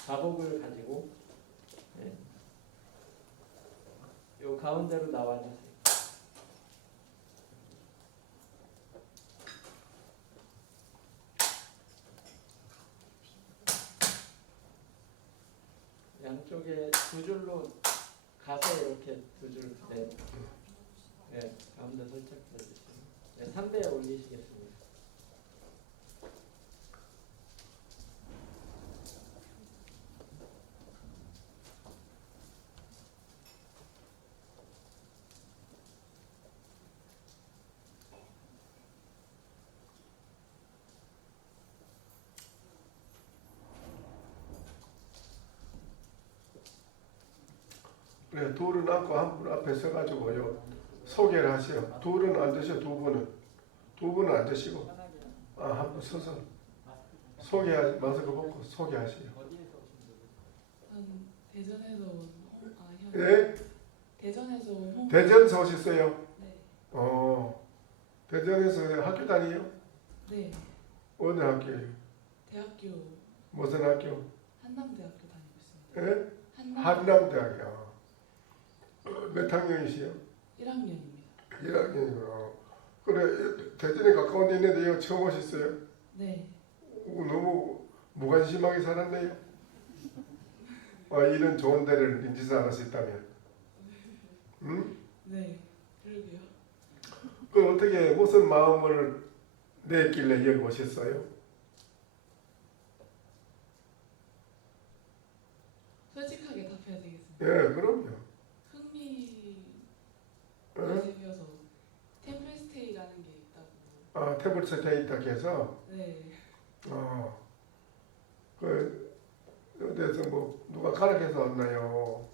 자복을 가지고 요 가운데로 나와주세요. 양쪽에 두 줄로 가세 이렇게 두 줄. 네. 네. 가운데 살짝 들어주시고. 네. 3배에 올리시겠습니다. 그래, 둘은 앉고 한 분 앞에 서가지고요. 소개를 하세요. 둘은 앉으셔, 두 분은 앉으시고, 한 분 서서 마스크 벗고 소개하세요. 어디에서 오신 분이세요? 대전에서 온 예? 대전에서 온 대전서 오셨어요? 네. 대전에서 학교 다니요? 네. 어느 학교예요? 대학교 무슨 학교? 한남대학교 다니고 있습니다. 예? 한남 한남대학이요. 몇 학년이시요? 1학년입니다. 1학년이요. 그래, 대전에 가까운 데 있는데 이거 처음 오셨어요? 네. 너무 무관심하게 살았네요. 이런 좋은 데를 민지사 알아서 있다면. 응? 네. 그러게요. 그 어떻게 무슨 마음을 냈길래 여기 오셨어요? 솔직하게 답해야 되겠습니다. 예, 그럼요. 흥미가 생겨서 템플스테이 가는 게 있다고. 태블릿에 있다 해서 네. 그 어디서 뭐 누가 가르쳐서 왔나요?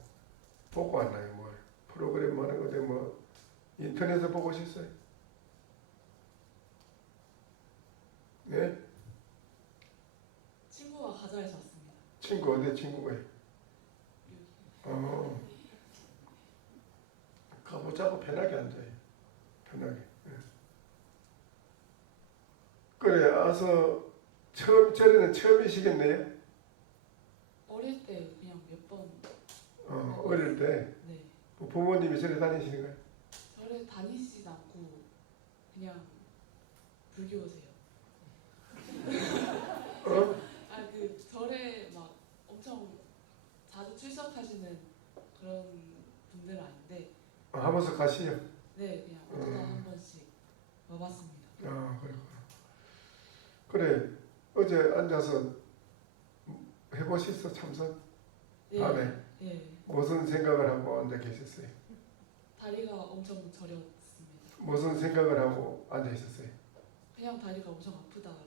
보고 왔나요? 뭐 프로그램 하는 건데 뭐 인터넷에 보고 오셨어요? 네? 친구가 가져와서 왔습니다. 친구 어디 친구가? 가보자고 편하게 앉아요. 편하게. 예. 그래, 와서 저는 처음이시겠네요? 어릴 때 그냥 몇 번. 어릴 때 네. 부모님이 절에 다니시는 거예요? 절에 다니시진 않고 그냥 불교세요. 그 절에 막 엄청 자주 출석하시는 그런 분들은 아닌데. 하면서 가시요? 네, 그냥 어쩌다 한 번씩 와봤습니다. 그렇구나. 그래, 어제 앉아서 해보셨어, 참선? 예, 밤에 예. 무슨 생각을 하고 앉아 계셨어요? 다리가 엄청 저렸습니다. 무슨 생각을 하고 앉아 있었어요? 그냥 다리가 엄청 아프다라는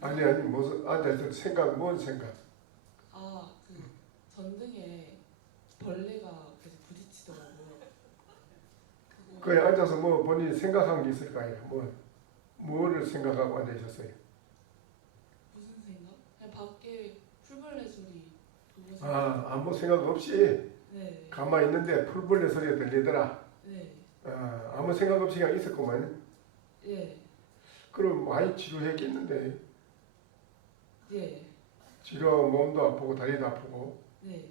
생각. 아니 무슨 앉아 있을 생각, 뭔 생각? 그 전등에 벌레가 계속 부딪히더라고요. 그에 앉아서 뭐 본인이 생각한 게 있을 거 아니에요? 뭐를 생각하고 앉아 있었어요? 무슨 생각? 그냥 밖에 풀벌레 소리 그거 아무 생각 없이 네. 가만히 있는데 풀벌레 소리가 들리더라. 네. 아무 생각 없이 그냥 있었구만. 예. 그럼 많이 지루했겠는데. 예. 지루하고 몸도 아프고 다리도 아프고. 네.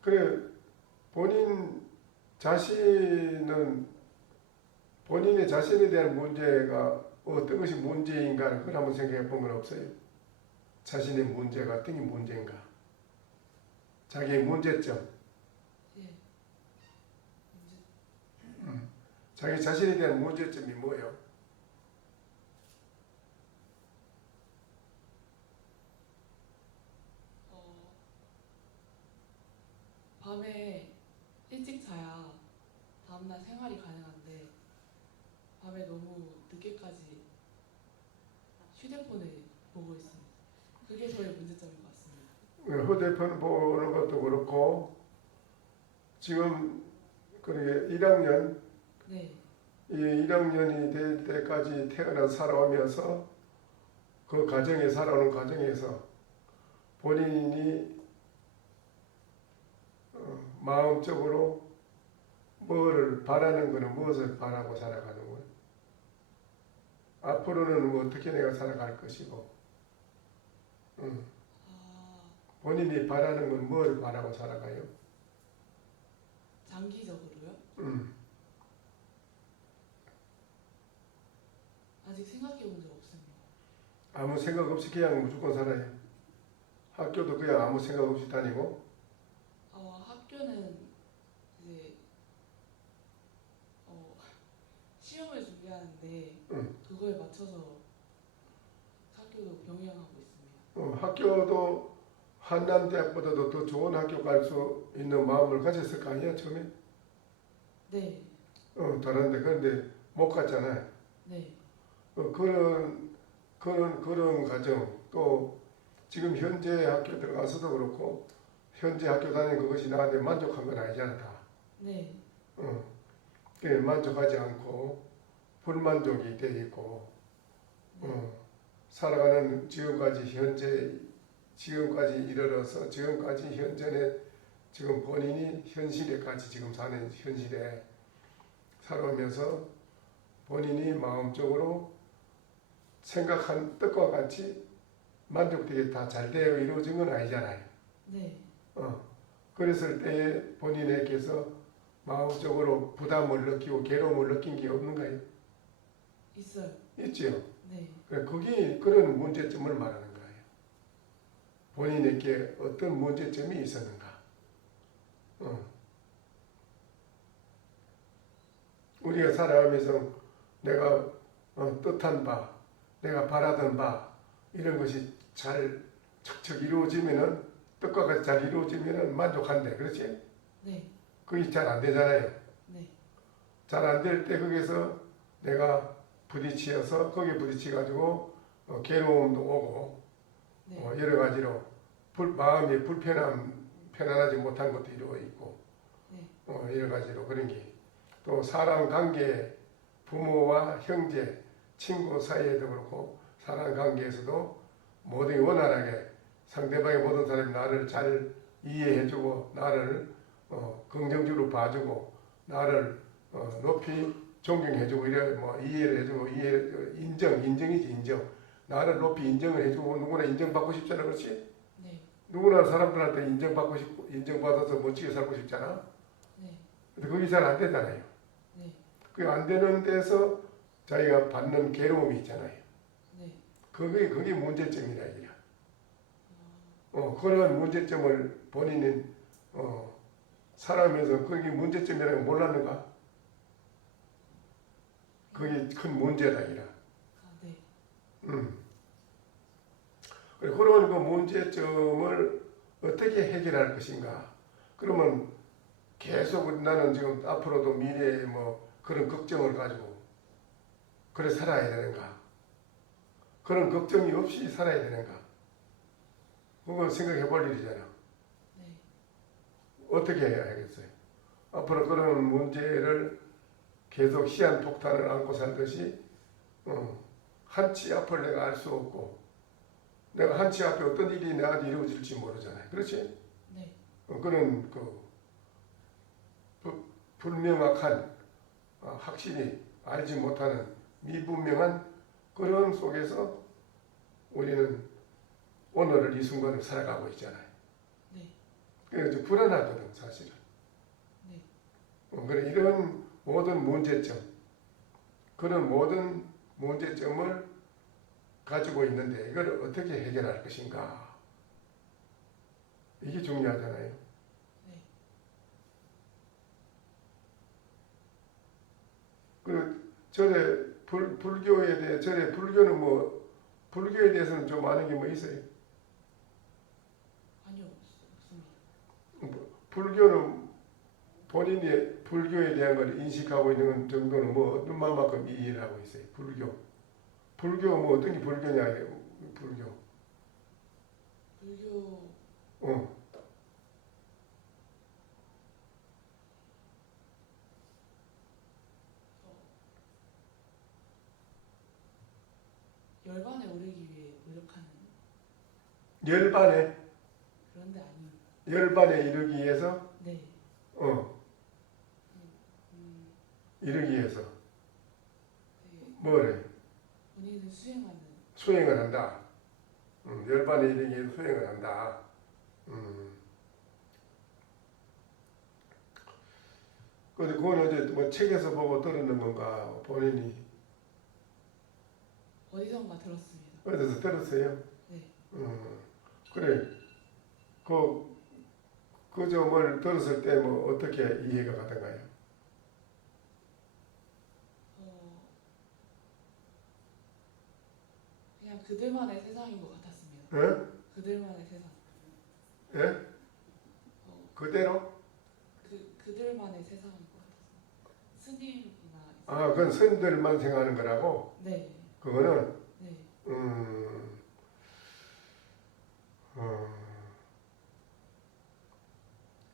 그래, 본인 자신은 본인의 자신에 대한 문제가 어떤 것이 문제인가 그걸 한번 생각해 본 건 없어요? 자신의 문제가 어떤 게 문제인가? 자기의 문제점. 예. 자기 자신에 대한 문제점이 뭐예요? 밤에 일찍 자야 다음날 생활이 가능한데 밤에 너무 늦게까지 휴대폰을 보고 있습니다. 그게 저의 문제점인 것 같습니다. 휴대폰 보는 것도 그렇고 지금 그러게 1학년 네. 이 1학년이 될 때까지 태어나 살아오면서 그 가정에 살아오는 과정에서 본인이 마음적으로 뭐를 바라는 거는 무엇을 바라고 살아가는 거예요? 앞으로는 뭐 어떻게 내가 살아갈 것이고 본인이 바라는 건 뭘 바라고 살아가요? 장기적으로요? 아직 생각해 본 적 없습니다. 아무 생각 없이 그냥 무조건 살아요. 학교도 그냥 아무 생각 없이 다니고. 학교는 이제 시험을 준비하는데 응. 그거에 맞춰서 학교도 병행하고 있습니다. 학교도 한남대학보다도 더 좋은 학교 갈 수 있는 마음을 가졌을 거 아니야 처음에? 네, 다른데 그런데 못 갔잖아요. 네, 그런 과정 또 지금 현재 학교 들어가서도 그렇고 현재 학교 다니는 그것이 나한테 만족한 건 아니잖아 다. 네, 만족하지 않고 불만족이 돼 있고 네, 살아가는 지금까지 이르러서 지금까지 현재는 지금 본인이 현실에까지 지금 사는 현실에 살아오면서 본인이 마음적으로 생각한 뜻과 같이 만족되게 다 잘 되어 이루어진 건 아니잖아요. 네, 그랬을 때에 본인에게서 마음적으로 부담을 느끼고 괴로움을 느낀 게 없는가요? 있어요. 있지요. 네, 거기 그런 문제점을 말하는 거예요. 본인에게 어떤 문제점이 있었는가. 우리가 살아가면서 내가 뜻한 바, 내가 바라던 바 이런 것이 잘 척척 이루어지면은 뜻과 같이 잘 이루어지면은 만족한대. 그렇지? 네, 그게 잘 안 되잖아요. 네, 잘 안 될 때 거기서 내가 부딪혀서 거기에 부딪혀가지고 괴로움도 오고 네, 여러 가지로 마음이 편안하지 못한 것도 이루어 있고 네, 여러 가지로 그런 게 또 사람 관계 부모와 형제 친구 사이에도 그렇고 사람 관계에서도 모든 원활하게 상대방의 모든 사람이 나를 잘 이해해주고 나를 긍정적으로 봐주고 나를 높이 존경해주고 이래 이해를 해주고 인정이지 인정. 나를 높이 인정을 해주고 누구나 인정받고 싶잖아, 그렇지? 네, 누구나 사람들한테 인정받고 싶고 인정받아서 멋지게 살고 싶잖아. 네, 근데 그게 잘 안 되잖아요. 네, 그게 안 되는 데서 자기가 받는 괴로움이 있잖아요. 네, 그게 문제점이라 이거야. 그런 문제점을 본인은 살아가면서 그게 문제점이라는 걸 몰랐는가? 그게 큰 문제다 이라. 네, 그런 그 문제점을 어떻게 해결할 것인가? 그러면 계속 나는 지금 앞으로도 미래에 그런 걱정을 가지고 그래 살아야 되는가? 그런 걱정이 없이 살아야 되는가? 그걸 생각해 볼 일이잖아. 네, 어떻게 해야 하겠어요? 앞으로 그런 문제를 계속 시한폭탄을 안고 살듯이 한치 앞을 내가 알 수 없고 내가 한치 앞에 어떤 일이 내한테 이루어질지 모르잖아요. 그렇지? 네, 그런 불명확한 확실히 알지 못하는 미분명한 그런 속에서 우리는 오늘을 이 순간을 살아가고 있잖아요. 네, 그래서 불안하거든 사실은. 네, 그래 이런 모든 문제점 그런 모든 문제점을 가지고 있는데 이걸 어떻게 해결할 것인가 이게 중요하잖아요. 네, 그 절에 불교에 대해 절에 불교는 불교에 대해서는 좀 아는 게 뭐 있어요? 아니요, 없습니다. 불교는 본인이 불교에 대한 걸 인식하고 있는 정도는 어떤 만큼 이해를 하고 있어요. 불교 어떤 게 불교냐 불교. 불교 열반에 오르기 위해 노력하는 열반에 그런데 아니요. 열반에 이르기 위해서 네, 이르기 위해서 네, 뭐래? 본인을 수행하는 수행을 한다. 열반에 이르기 위해서 수행을 한다. 근데 그건 어제 책에서 보고 들었는 건가 본인이 어디선가 들었습니다. 어디서 들었어요? 네, 그래 그 점을 들었을 때 뭐 어떻게 이해가 가던가요? 그냥 그들만의 세상인 것 같았습니다. 예? 그들만의 세상. 예? 어, 그대로? 그들만의 세상인 것 같았습니다. 스님이나 아, 그건 스님들만 생각하는 거라고? 네, 그거는 네,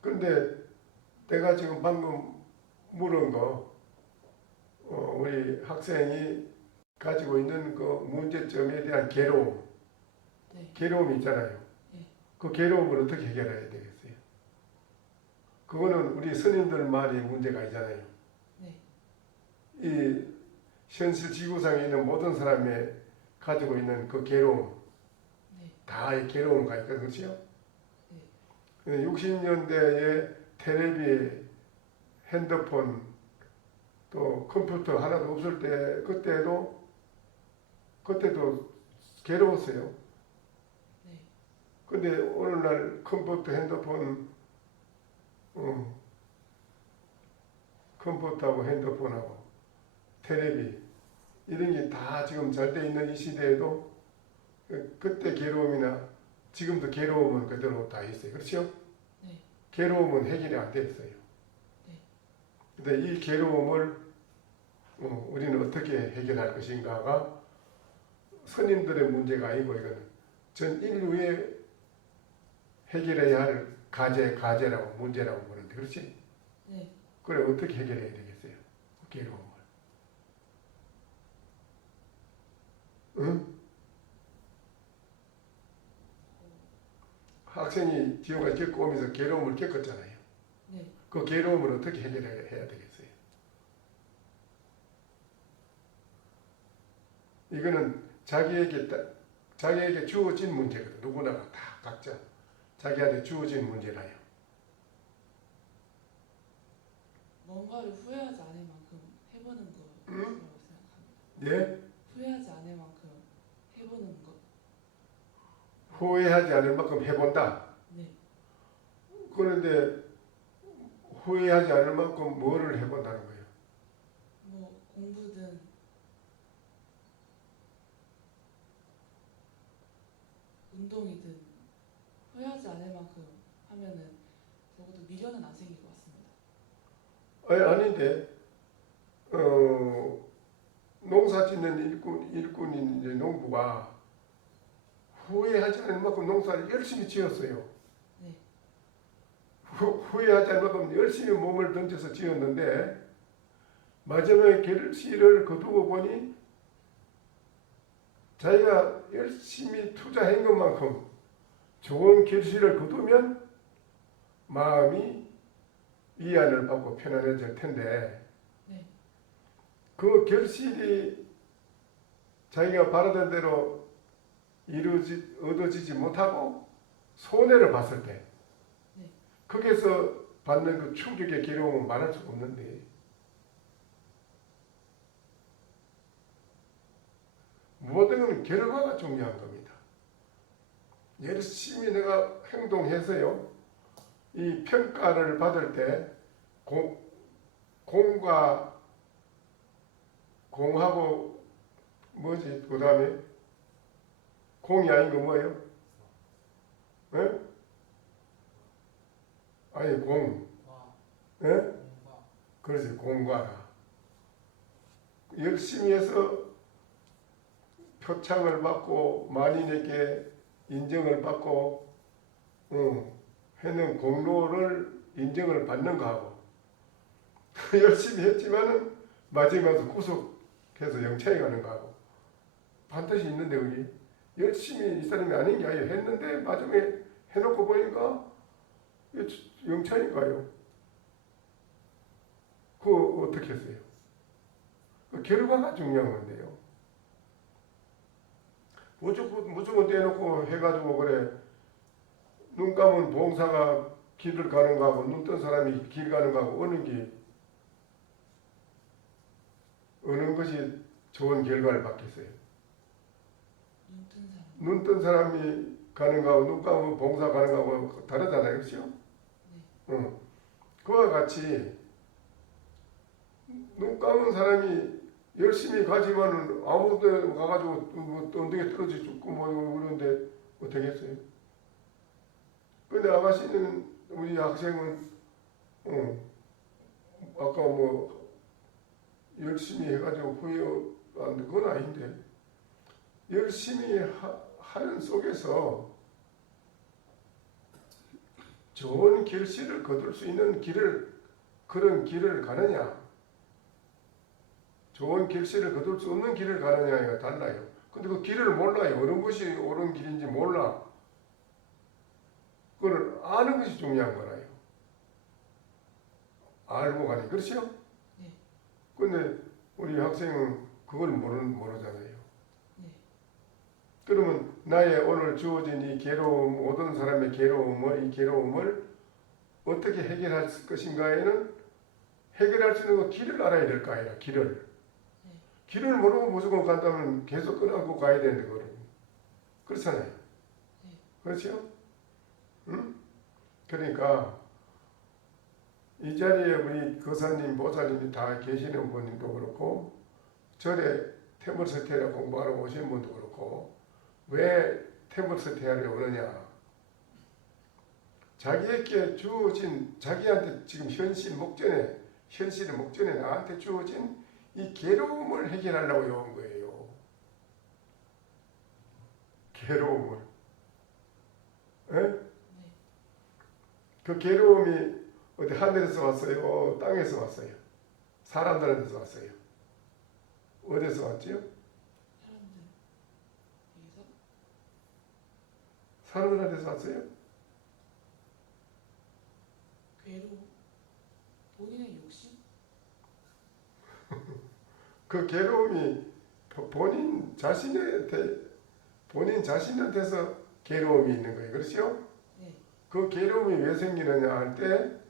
근데 내가 지금 방금 물은 거, 우리 학생이 가지고 있는 그 문제점에 대한 괴로움, 네, 괴로움이 있잖아요. 네. 그 괴로움을 어떻게 해결해야 되겠어요? 그거는 우리 스님들만의 문제가 아니잖아요. 네. 이 현실 지구상에 있는 모든 사람이 가지고 있는 그 괴로움, 네. 다의 괴로움가 있거든요. 그렇죠? 네. 60년대에 텔레비, 핸드폰, 또 컴퓨터 하나도 없을 때 그때도 괴로웠어요. 네. 근데 오늘날 컴퓨터, 핸드폰, 컴퓨터하고 핸드폰하고 텔레비 이런 게 다 지금 잘 돼 있는 이 시대에도 그때 괴로움이나 지금도 괴로움은 그대로 다 있어요. 그렇죠? 네. 괴로움은 해결이 안 됐어요. 네. 근데 이 괴로움을 우리는 어떻게 해결할 것인가가 스님들의 문제가 아니고 이거는 전 인류의 해결해야 할 과제라고 문제라고 보는데 그렇지? 네. 그래 어떻게 해결해야 되겠어요? 그 괴로움을. 응? 학생이 지금까지 겪고 오면서 괴로움을 겪었잖아요. 네. 그 괴로움을 어떻게 해결해야 되겠어요? 이거는 자기에게 주어진 문제거든. 누구나 다 각자 자기한테 주어진 문제라요. 뭔가를 후회하지 않을 만큼 해보는 거라고 생각합니다. 예? 후회하지 않을 만큼 해보는 것. 후회하지 않을 만큼 해본다. 네. 그런데 후회하지 않을 만큼 뭐를 해본다는 거예요? 뭐 공부든 운동이든 후회하지 않을 만큼 하면은 적어도 미련은 안 생길 것 같습니다. 아닌데 농사 짓는 일꾼인 이제 농부가 후회하지 않을 만큼 농사를 열심히 지었어요. 네. 후회하지 않을 만큼 열심히 몸을 던져서 지었는데 마지막에 결실을 거두고 보니 자기가 열심히 투자한 것만큼 좋은 결실을 거두면 마음이 위안을 받고 편안해질 텐데 네. 그 결실이 자기가 바라던 대로 얻어지지 못하고 손해를 봤을 때 네. 거기서 받는 그 충격의 괴로움은 말할 수가 없는데 모든 것은 결과가 중요한 겁니다. 열심히 내가 행동해서요 이 평가를 받을 때 공하고 뭐지 그 다음에 공이 아닌 거 뭐예요? 예? 아니 공. 예? 그렇지 공과라. 열심히 해서 표창을 받고 만인에게 인정을 받고 해는 공로를 인정을 받는 거하고 열심히 했지만은 마지막에 구속해서 영창에 가는 거하고 반드시 있는데 여기 열심히 이 사람이 아닌 게 아니에요. 했는데 마지막에 해놓고 보니까 영창에 가요. 그거 어떻게 했어요? 그 결과가 중요한 건데요. 무조건 떼놓고 해가지고 그래 눈 감은 봉사가 길을 가는 거하고 눈 뜬 사람이 길 가는 거하고 어느 것이 좋은 결과를 받겠어요? 눈뜬 사람. 눈 뜬 사람이 가는 거하고 눈 감으면 봉사 가는 거하고 다르잖아요. 그렇죠? 그와 같이 눈 감은 사람이 열심히 가지만은 아무 데 가가지고 뭐 언덕에 떨어져 죽고 뭐 그러는데 어떻겠어요? 근데 아가씨는 우리 학생은 아까 뭐 열심히 해가지고 후회한 그건 아닌데 열심히 하는 속에서 좋은 결실을 거둘 수 있는 그런 길을 가느냐, 좋은 결실을 거둘 수 없는 길을 가느냐가 달라요. 근데 그 길을 몰라요. 어느 것이 옳은 길인지 몰라. 그걸 아는 것이 중요한 거라요. 알고 가니. 그렇죠? 네. 근데 우리 학생은 그걸 모르잖아요. 네. 그러면 나의 오늘 주어진 이 괴로움, 모든 사람의 이 괴로움을 어떻게 해결할 것인가에는 해결할 수 있는 그 길을 알아야 될 거 아니야. 길을 모르고 무조건 간다면 계속 끊어갖고 가야 되는데 그거는. 그렇잖아요. 그렇죠? 응? 그러니까 이 자리에 우리 거사님, 보살님이 다 계시는 분도 그렇고 절에 태물스테이를 공부하러 오신 분도 그렇고 왜 태물스테이를 오느냐? 자기에게 주어진 자기한테 지금 현실의 목전에 나한테 주어진 이 괴로움을 해결하려고 온 거예요. 괴로움을. 에? 그 괴로움이 어디 하늘에서 왔어요? 땅에서 왔어요? 사람들한테서 왔어요? 어디서 왔지요? 사람들한테서 왔어요? 괴로움, 본인의 욕심, 그 괴로움이 본인 자신한테서 괴로움이 있는 거예요. 그렇죠? 네. 그 괴로움이 왜 생기느냐 할 때,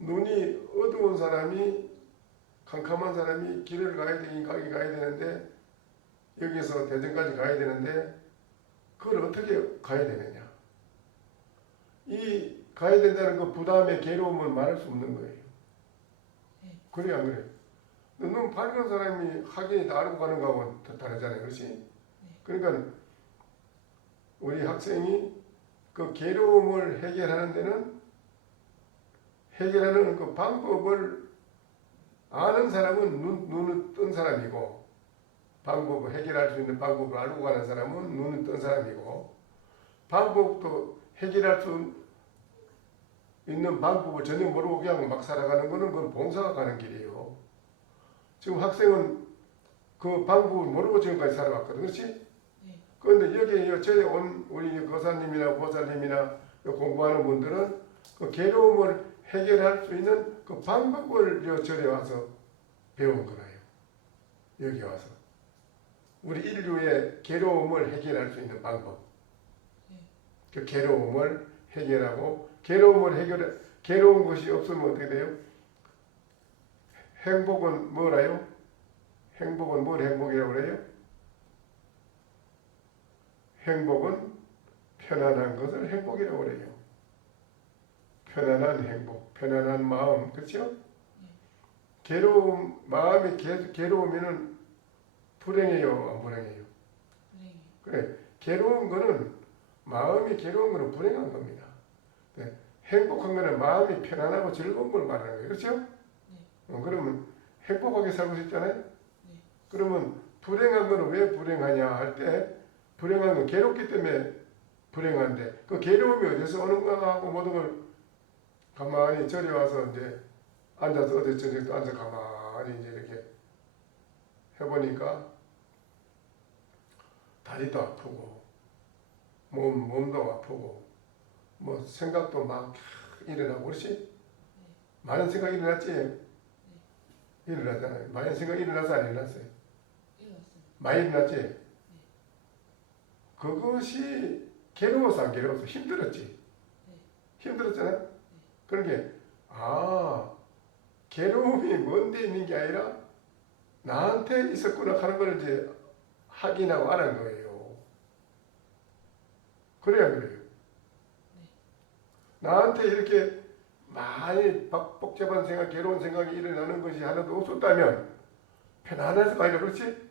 눈이 어두운 사람이, 캄캄한 사람이 길을 가야 되는데, 여기서 대전까지 가야 되는데, 그걸 어떻게 가야 되느냐. 이 가야 된다는 그 부담의 괴로움을 말할 수 없는 거예요. 그래 안 그래? 눈 밝은 사람이 확연히 다 알고 가는 거하고는 다르잖아요. 그렇지? 그러니까 우리 학생이 그 괴로움을 해결하는 그 방법을 아는 사람은 눈을 뜬 사람이고 방법을 해결할 수 있는 방법을 알고 가는 사람은 눈을 뜬 사람이고 방법도 해결할 수 있는 방법을 전혀 모르고 그냥 막 살아가는 거는 그건 봉사가 가는 길이에요. 지금 학생은 그 방법을 모르고 지금까지 살아왔거든. 그렇지? 그런데 여기에 저에 온 우리 거사님이나 보살님이나 공부하는 분들은 그 괴로움을 해결할 수 있는 그 방법을 절에 와서 배운 거라요. 여기 와서. 우리 인류의 괴로움을 해결할 수 있는 방법. 그 괴로움을 해결하고 괴로운 것이 없으면 어떻게 돼요? 행복은 뭐라요? 행복은 뭘 행복이라고 그래요? 행복은 편안한 것을 행복이라고 그래요. 편안한 행복, 편안한 마음, 그렇죠? 마음이 계속 괴로우면은 불행해요, 안 불행해요? 그래, 마음이 괴로운 거는 불행한 겁니다. 네. 행복한 거는 마음이 편안하고 즐거운 걸 말하는 거예요. 그렇죠? 그러면 행복하게 살고 싶잖아요? 그러면 불행한 거는 왜 불행하냐 할 때 불행한 건 괴롭기 때문에 불행한데 그 괴로움이 어디서 오는가 하고 모든 걸 가만히 저리 와서 이제 앉아서 어디 저녁도 앉아 가만히 이제 이렇게 해보니까 다리도 아프고 몸도 아프고 뭐 생각도 막 일어나고 그렇지? 많은 생각이 일어났지? 일어나잖아요. 많은 생각이 일어나서 안 일어났어요? 많이 일어났지? 그것이 괴로워서 안 괴로워서 힘들었지? 힘들었잖아? 그러니까 괴로움이 뭔데 있는 게 아니라 나한테 있었구나 하는 걸 이제 확인하고 안 한 거예요. 그래야 안 그래요? 나한테 이렇게 많이 복잡한 생각, 괴로운 생각이 일어나는 것이 하나도 없었다면 편안해서 가야 그렇지?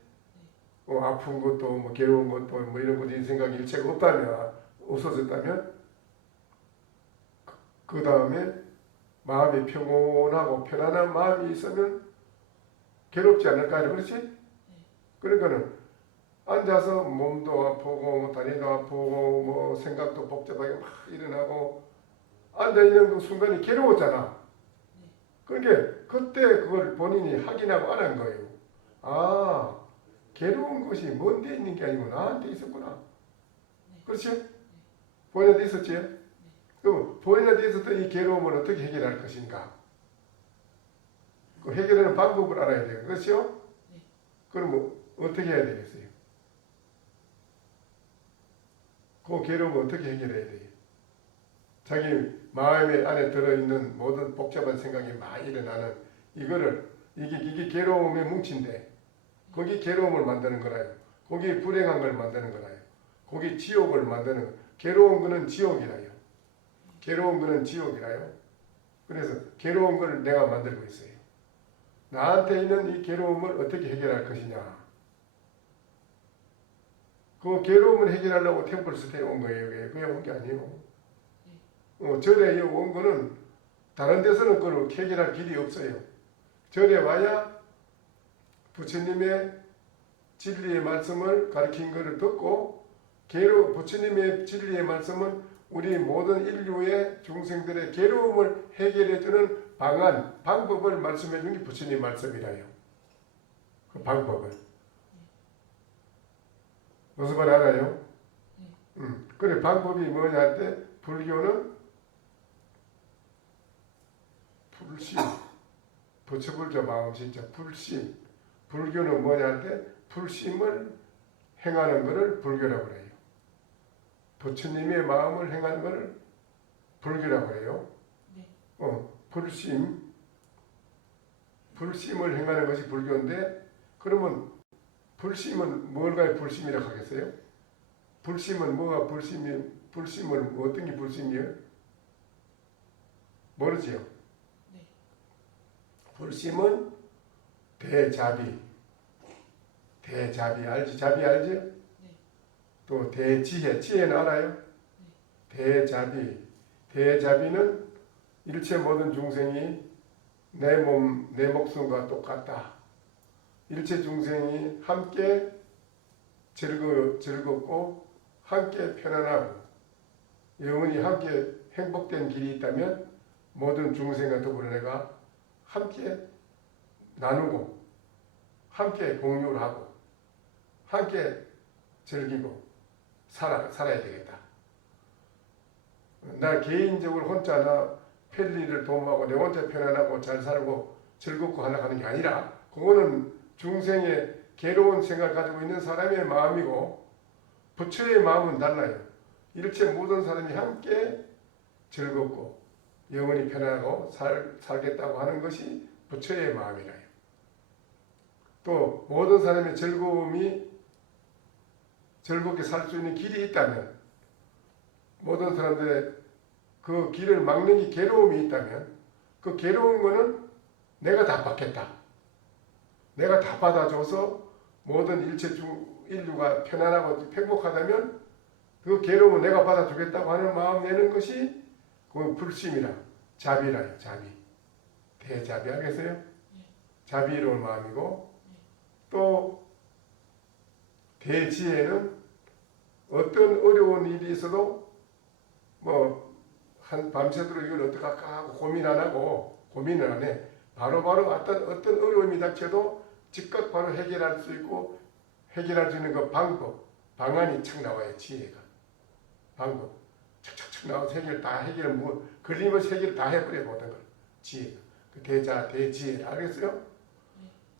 아픈 것도 뭐 괴로운 것도 뭐 이런 것이 생각이 일체가 없다면 없어졌다면 그 다음에 마음이 평온하고 편안한 마음이 있으면 괴롭지 않을까요? 그렇지? 그러니까는 앉아서 몸도 아프고 뭐 다리도 아프고 뭐 생각도 복잡하게 막 일어나고 앉아있는 그 순간이 괴로웠잖아. 그러니까 그때 그걸 본인이 확인하고 안 한 거예요. 아, 괴로운 것이 뭔데 있는 게 아니고 나한테 있었구나. 그렇지? 본인한테 있었지? 그럼 본인한테 있었던 이 괴로움을 어떻게 해결할 것인가? 그 해결하는 방법을 알아야 돼요. 그렇죠? 그럼 뭐 어떻게 해야 되겠어요? 그 괴로움을 어떻게 해결해야 돼요? 자기 마음의 안에 들어있는 모든 복잡한 생각이 많이 일어나는 이게 괴로움의 뭉친데 거기 괴로움을 만드는 거라요. 거기 불행한 걸 만드는 거라요. 거기 지옥을 만드는 거. 괴로운 거는 지옥이라요. 괴로운 거는 지옥이라요. 그래서 괴로운 걸 내가 만들고 있어요. 나한테 있는 이 괴로움을 어떻게 해결할 것이냐. 그 괴로움을 해결하려고 템플스테이에 온 거예요. 그냥 온 게 아니에요. 절에 온 거는 다른 데서는 그걸 해결할 길이 없어요. 절에 와야 부처님의 진리의 말씀을 가르친 것을 듣고 부처님의 진리의 말씀은 우리 모든 인류의 중생들의 괴로움을 해결해주는 방법을 말씀해 준 게 부처님 말씀이라요. 그 방법을. 무슨 말 알아요? 그래 방법이 뭐냐 할 때 불교는 불심, 부처불자 마음 진짜 불심. 불교는 뭐냐 할 때 불심을 행하는 것을 불교라고 해요. 부처님의 마음을 행하는 것을 불교라고 해요. 불심을 행하는 것이 불교인데 그러면 불심은 뭘까요? 불심이라고 하겠어요? 불심은 뭐가 불심을 어떤 게 불심이에요? 모르지요? 불심은 대자비 알지? 자비 알지? 또 대지혜, 지혜는 알아요? 대자비는 일체 모든 중생이 내 목숨과 똑같다. 일체 중생이 함께 즐겁고 함께 편안하고 영원히 함께 행복된 길이 있다면 모든 중생과 더불어 내가 함께 나누고 함께 공유를 하고 함께 즐기고 살아야 되겠다. 나 개인적으로 혼자 나 편리를 도모하고 내 혼자 편안하고 잘 살고 즐겁고 하는 게 아니라 그거는 중생의 괴로운 생각을 가지고 있는 사람의 마음이고 부처의 마음은 달라요. 일체 모든 사람이 함께 즐겁고 영원히 편안하고 살겠다고 하는 것이 부처의 마음이라요. 또 모든 사람의 즐겁게 살 수 있는 길이 있다면 모든 사람들의 그 길을 막는 게 괴로움이 있다면 그 괴로운 거는 내가 다 받겠다. 내가 다 받아줘서 모든 일체 인류가 편안하고 행복하다면 그 괴로움은 내가 받아주겠다고 하는 마음 내는 것이 그 불심이라 자비라요. 자비. 대자비 알겠어요? 자비로운 마음이고 또 대지혜는 어떤 어려운 일이 있어도 한 밤새도록 이걸 어떡할까 하고 고민을 안 해. 바로바로 어떤 어려움이 닥쳐도 즉각 바로 해결할 수 있고 해결할 수 있는 그 방안이 착 나와요. 지혜가. 방법. 착착착 나와서 걸림없이 해결 다 해버려 모든 걸. 지혜가. 그 대지혜. 알겠어요?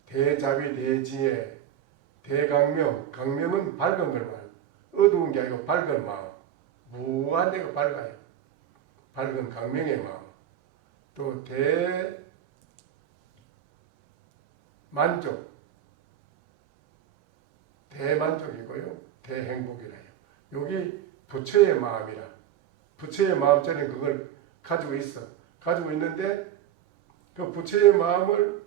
대자비, 대지혜, 대강명. 강명은 밝은 걸 말해요. 어두운 게 아니고 밝은 마음. 무한 데가 밝아요. 밝은 강명의 마음. 또 대만족. 대만족이고요. 대행복이라요. 여기 부처의 마음이라. 부처의 마음자리는 그걸 가지고 있어. 가지고 있는데 그 부처의 마음을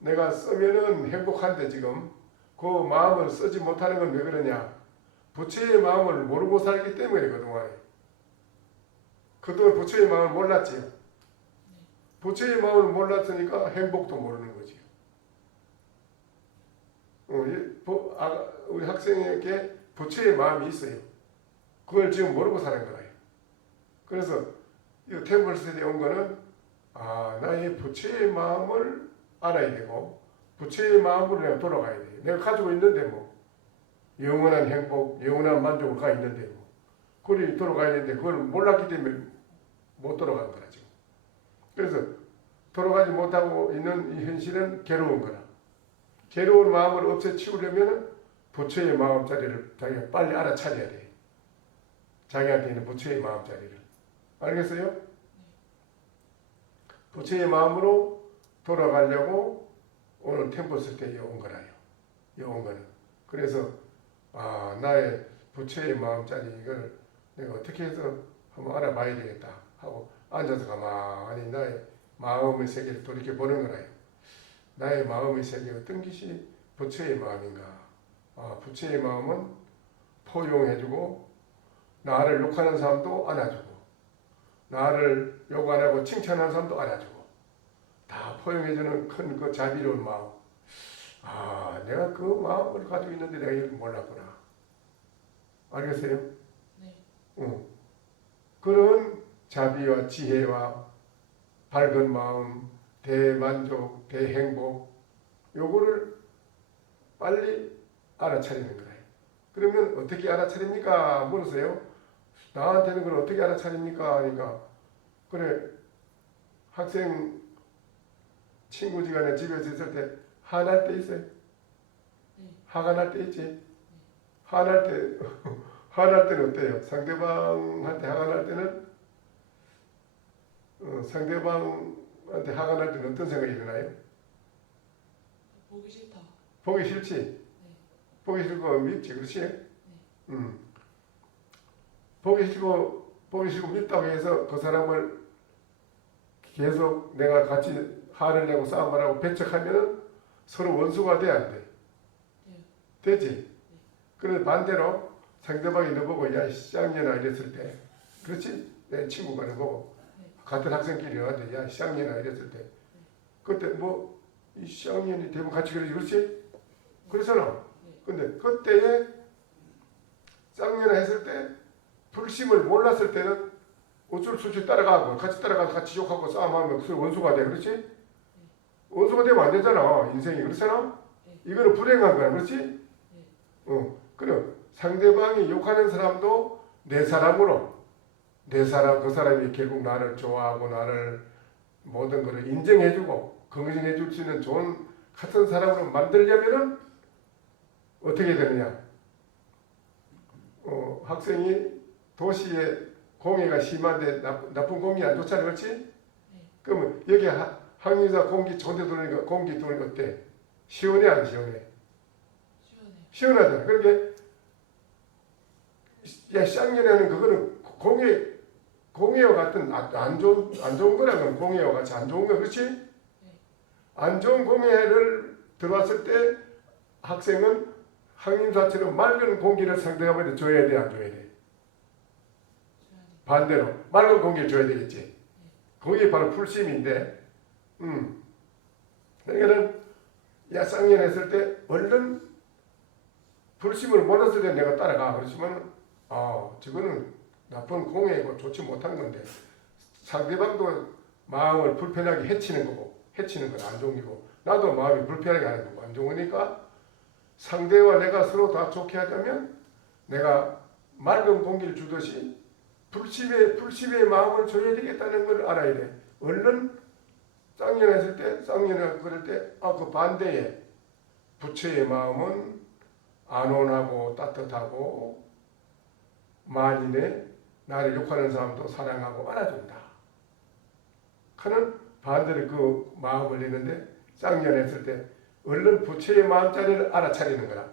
내가 쓰면은 행복한데 지금 그 마음을 쓰지 못하는 건 왜 그러냐? 부처의 마음을 모르고 살기 때문에 그동안. 그동안 부처의 마음을 몰랐지요. 부처의 마음을 몰랐으니까 행복도 모르는 거지요. 우리 학생에게 부처의 마음이 있어요. 그걸 지금 모르고 사는 거예요. 그래서 이 템플스테이에 온 거는 나의 부처의 마음을 알아야 되고 부처의 마음으로 내가 돌아가야 돼. 내가 가지고 있는데 뭐 영원한 행복, 영원한 만족을 가 있는데 뭐 그걸 돌아가야 되는데 그걸 몰랐기 때문에 못 돌아간 거라 지금. 그래서 돌아가지 못하고 있는 이 현실은 괴로운 거라. 괴로운 마음을 없애치우려면 부처의 마음자리를 자기가 빨리 알아차려야 돼. 자기한테 있는 부처의 마음자리를. 알겠어요? 부처의 마음으로 돌아가려고 오늘 템플스테이에 온 거라요. 온 거는. 그래서 나의 부처의 마음자리 이걸 내가 어떻게 해서 한번 알아봐야 되겠다 하고 앉아서 가만히 나의 마음의 세계를 돌이켜 보는 거라요. 나의 마음의 세계가 어떤 것이 부처의 마음인가? 부처의 마음은 포용해주고 나를 욕하는 사람도 안아주고 나를 욕 안 하고 칭찬하는 사람도 안아주고 다 포용해주는 큰 그 자비로운 마음. 내가 그 마음을 가지고 있는데 내가 이걸 몰랐구나. 알겠어요? 네. 그런 자비와 지혜와 밝은 마음, 대만족, 대행복 요거를 빨리 알아차리는 거예요. 그러면 어떻게 알아차립니까? 물으세요. 나한테는 그걸 어떻게 알아차립니까? 하니까 그래 학생 친구지간에 집에서 있을 때 화날 때 있어요? 화가 날 때 있지? 화날 때 화날 때는 어때요? 상대방한테 화가 날 때는 상대방한테 화가 날 때는 어떤 생각이 일어나요? 보기 싫다. 보기 싫지? 보기 싫고 밉지, 그렇지? 보기 싫고 밉다고 해서 그 사람을 계속 내가 같이 화를 내고 싸움을 하고 배척하면 서로 원수가 돼야 안 돼? 되지? 그런데 반대로 상대방이 너보고 야 쌍년아 이랬을 때 그렇지? 내 친구가 너보고 같은 학생끼리 왔는데 야 쌍년아 이랬을 때 그때 뭐 이 쌍년이 대부분 같이 그러지, 그렇지? 그렇잖아. 근데 그때에 쌍년아 했을 때 불심을 몰랐을 때는 어쩔 수 없이 따라가고 같이 따라가서 같이 욕하고 싸움하면 그 원수가 돼, 그렇지? 원수가 되면 안 되잖아, 인생이. 그렇잖아? 이거는 불행한 거야, 그렇지? 그럼 상대방이 욕하는 사람도 내 사람으로 그 사람이 결국 나를 좋아하고 나를 모든 것을 인정해주고 긍정해줄 수 있는 좋은 같은 사람으로 만들려면은 어떻게 되느냐? 학생이 도시에 공해가 심한데 나쁜 공기 안 좋잖아, 그렇지? 그러면 여기 항공사 공기 좋은 데 들어오니까 공기 들어오니까 어때? 시원해 안 시원해? 시원하잖아. 그러니까 야 쌍년에는 그거는 공해와 같은 안 좋은 거라면 공해와 같이 안 좋은 거, 그렇지? 안 좋은 공해를 들어왔을 때 학생은 항림사처럼 맑은 공기를 상대방한테 줘야 돼, 안 줘야 돼? 반대로 맑은 공기를 줘야 되겠지. 그게 바로 풀심인데, 그러니까는 야 쌍년 했을 때 얼른 불심을 몰랐을 때 내가 따라가. 그렇지만 저거는 나쁜 공해고 좋지 못한 건데 상대방도 마음을 불편하게 해치는 거고 해치는 건 안 좋은 거고 나도 마음이 불편하게 하는 거고 안 좋으니까 상대와 내가 서로 다 좋게 하자면 내가 맑은 공기를 주듯이 불심의 마음을 줘야 되겠다는 걸 알아야 돼. 얼른 쌍년했을 때 쌍년을 그럴 때 그 반대에 부처의 마음은 안온하고 따뜻하고 만인의 나를 욕하는 사람도 사랑하고 안아준다. 그는 반대로 그 마음을 내는데 쌍년했을 때 얼른 부처의 마음자리를 알아차리는 거라.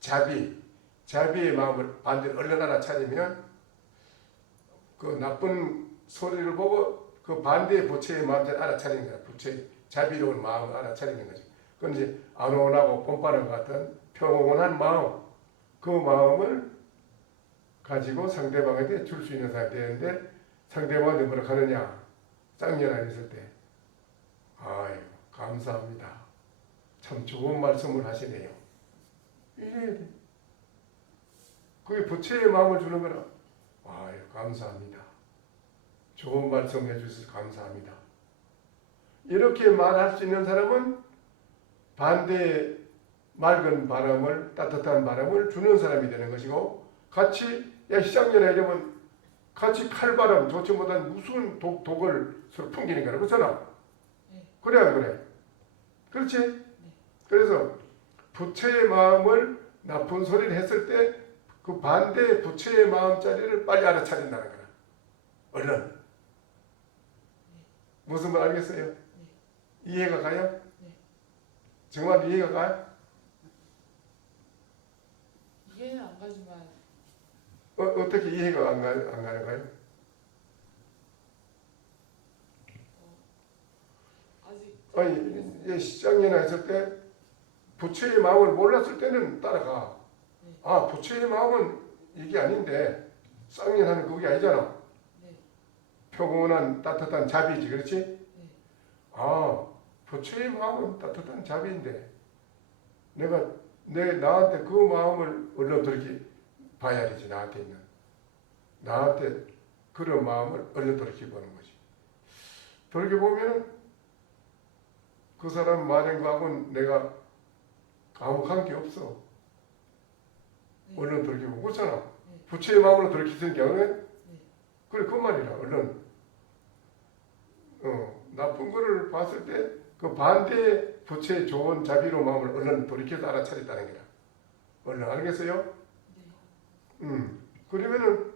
자비의 마음을 반대로 얼른 알아차리면 그 나쁜 소리를 보고 그 반대의 부처의 마음을 알아차리는 거야. 부처의 자비로운 마음을 알아차리는 거죠. 그건 이제 안온하고 봄바람 같은 평온한 마음, 그 마음을 가지고 상대방한테 줄 수 있는 사람이 되는데, 상대방한테 뭐라 하느냐, 쌍년안 있을 때, 아유 감사합니다, 참 좋은 말씀을 하시네요, 이래야 돼. 그게 부처의 마음을 주는 거라. 아유 감사합니다, 좋은 말씀 해주셔서 감사합니다. 이렇게 말할 수 있는 사람은 반대의 맑은 바람을, 따뜻한 바람을 주는 사람이 되는 것이고, 같이 야 시장년에 이러면 같이 칼바람 좋지 못한 무슨 독을 서로 풍기는 거라. 그렇잖아. 네. 그래 안 그래? 그렇지? 네. 그래서 부처의 마음을 나쁜 소리를 했을 때 그 반대의 부처의 마음자리를 빨리 알아차린다는 거라. 얼른. 무슨 말 알겠어요? 이해가 가요? 정말 이해가 가요? 이해는 안 가지만 어떻게 이해가 안 가는 거예요? 아직 아니, 시장년에 했을 때 부처의 마음을 몰랐을 때는 따라가. 아, 부처의 마음은 이게 아닌데 쌍년하는 그게 아니잖아. 네. 평온한 따뜻한 자비지, 그렇지? 네. 아, 부처의 마음은 따뜻한 자비인데 나한테 그 마음을 얼른 돌이켜 봐야 되지. 나한테 그런 마음을 얼른 돌이켜 보는 거지. 돌이켜 보면은 그 사람 말한 거하고는 내가 아무 관계 없어. 얼른 돌이켜 보고 그렇잖아. 부처의 마음으로 돌이키는 경우는 그래 그 말이라. 얼른 나쁜 거를 봤을 때 그 반대의 부처의 좋은 자비로 마음을 얼른 돌이켜서 알아차렸다는 거야. 얼른 알겠어요? 그러면은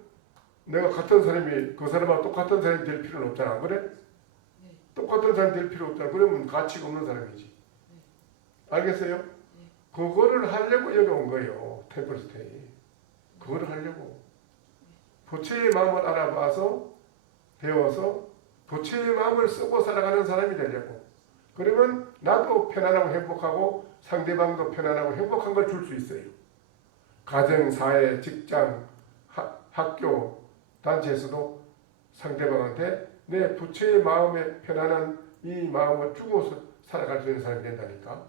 내가 같은 사람이 그 사람하고 똑같은 사람이 될 필요는 없잖아. 그래? 똑같은 사람이 될 필요 없잖아. 그러면 가치가 없는 사람이지. 알겠어요? 그거를 하려고 여기 온 거예요. 템플스테이. 그거를 하려고. 부처의 마음을 알아봐서 배워서 부처의 마음을 쓰고 살아가는 사람이 되려고. 그러면 나도 편안하고 행복하고 상대방도 편안하고 행복한 걸 줄 수 있어요. 가정, 사회, 직장, 학교, 단체에서도 상대방한테 내 부처의 마음에 편안한 이 마음을 주고 살아갈 수 있는 사람이 된다니까.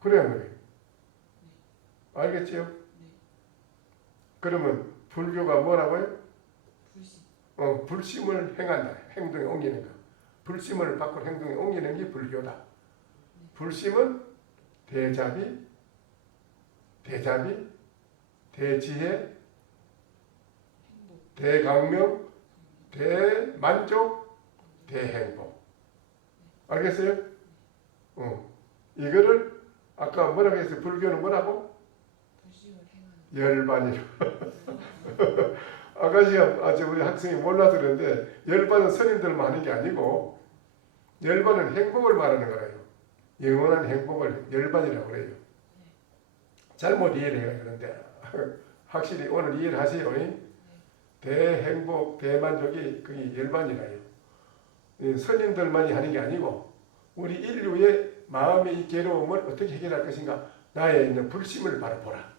그래 안 그래? 알겠지요? 그러면 불교가 뭐라고요? 불신. 불심을 행한다. 행동에 옮기는 거. 불심을 밖으로 행동에 옮기는 게 불교다. 불심은 대자비, 대지혜, 대강명, 대만족, 대행복. 알겠어요? 이거를 아까 뭐라고 했어요? 불교는 뭐라고? 불심을 행하는. 열반이라. 아가씨가 아직 우리 학생이 몰라서 그러는데 열반은 스님들만 하는 게 아니고 열반은 행복을 말하는 거예요. 영원한 행복을 열반이라고 그래요. 잘못 이해를 해요. 그런데 확실히 오늘 이해를 하세요. 대행복, 대만족이 그게 열반이라요. 스님들만이 하는 게 아니고 우리 인류의 마음의 이 괴로움을 어떻게 해결할 것인가. 나에 있는 불심을 바로 보라.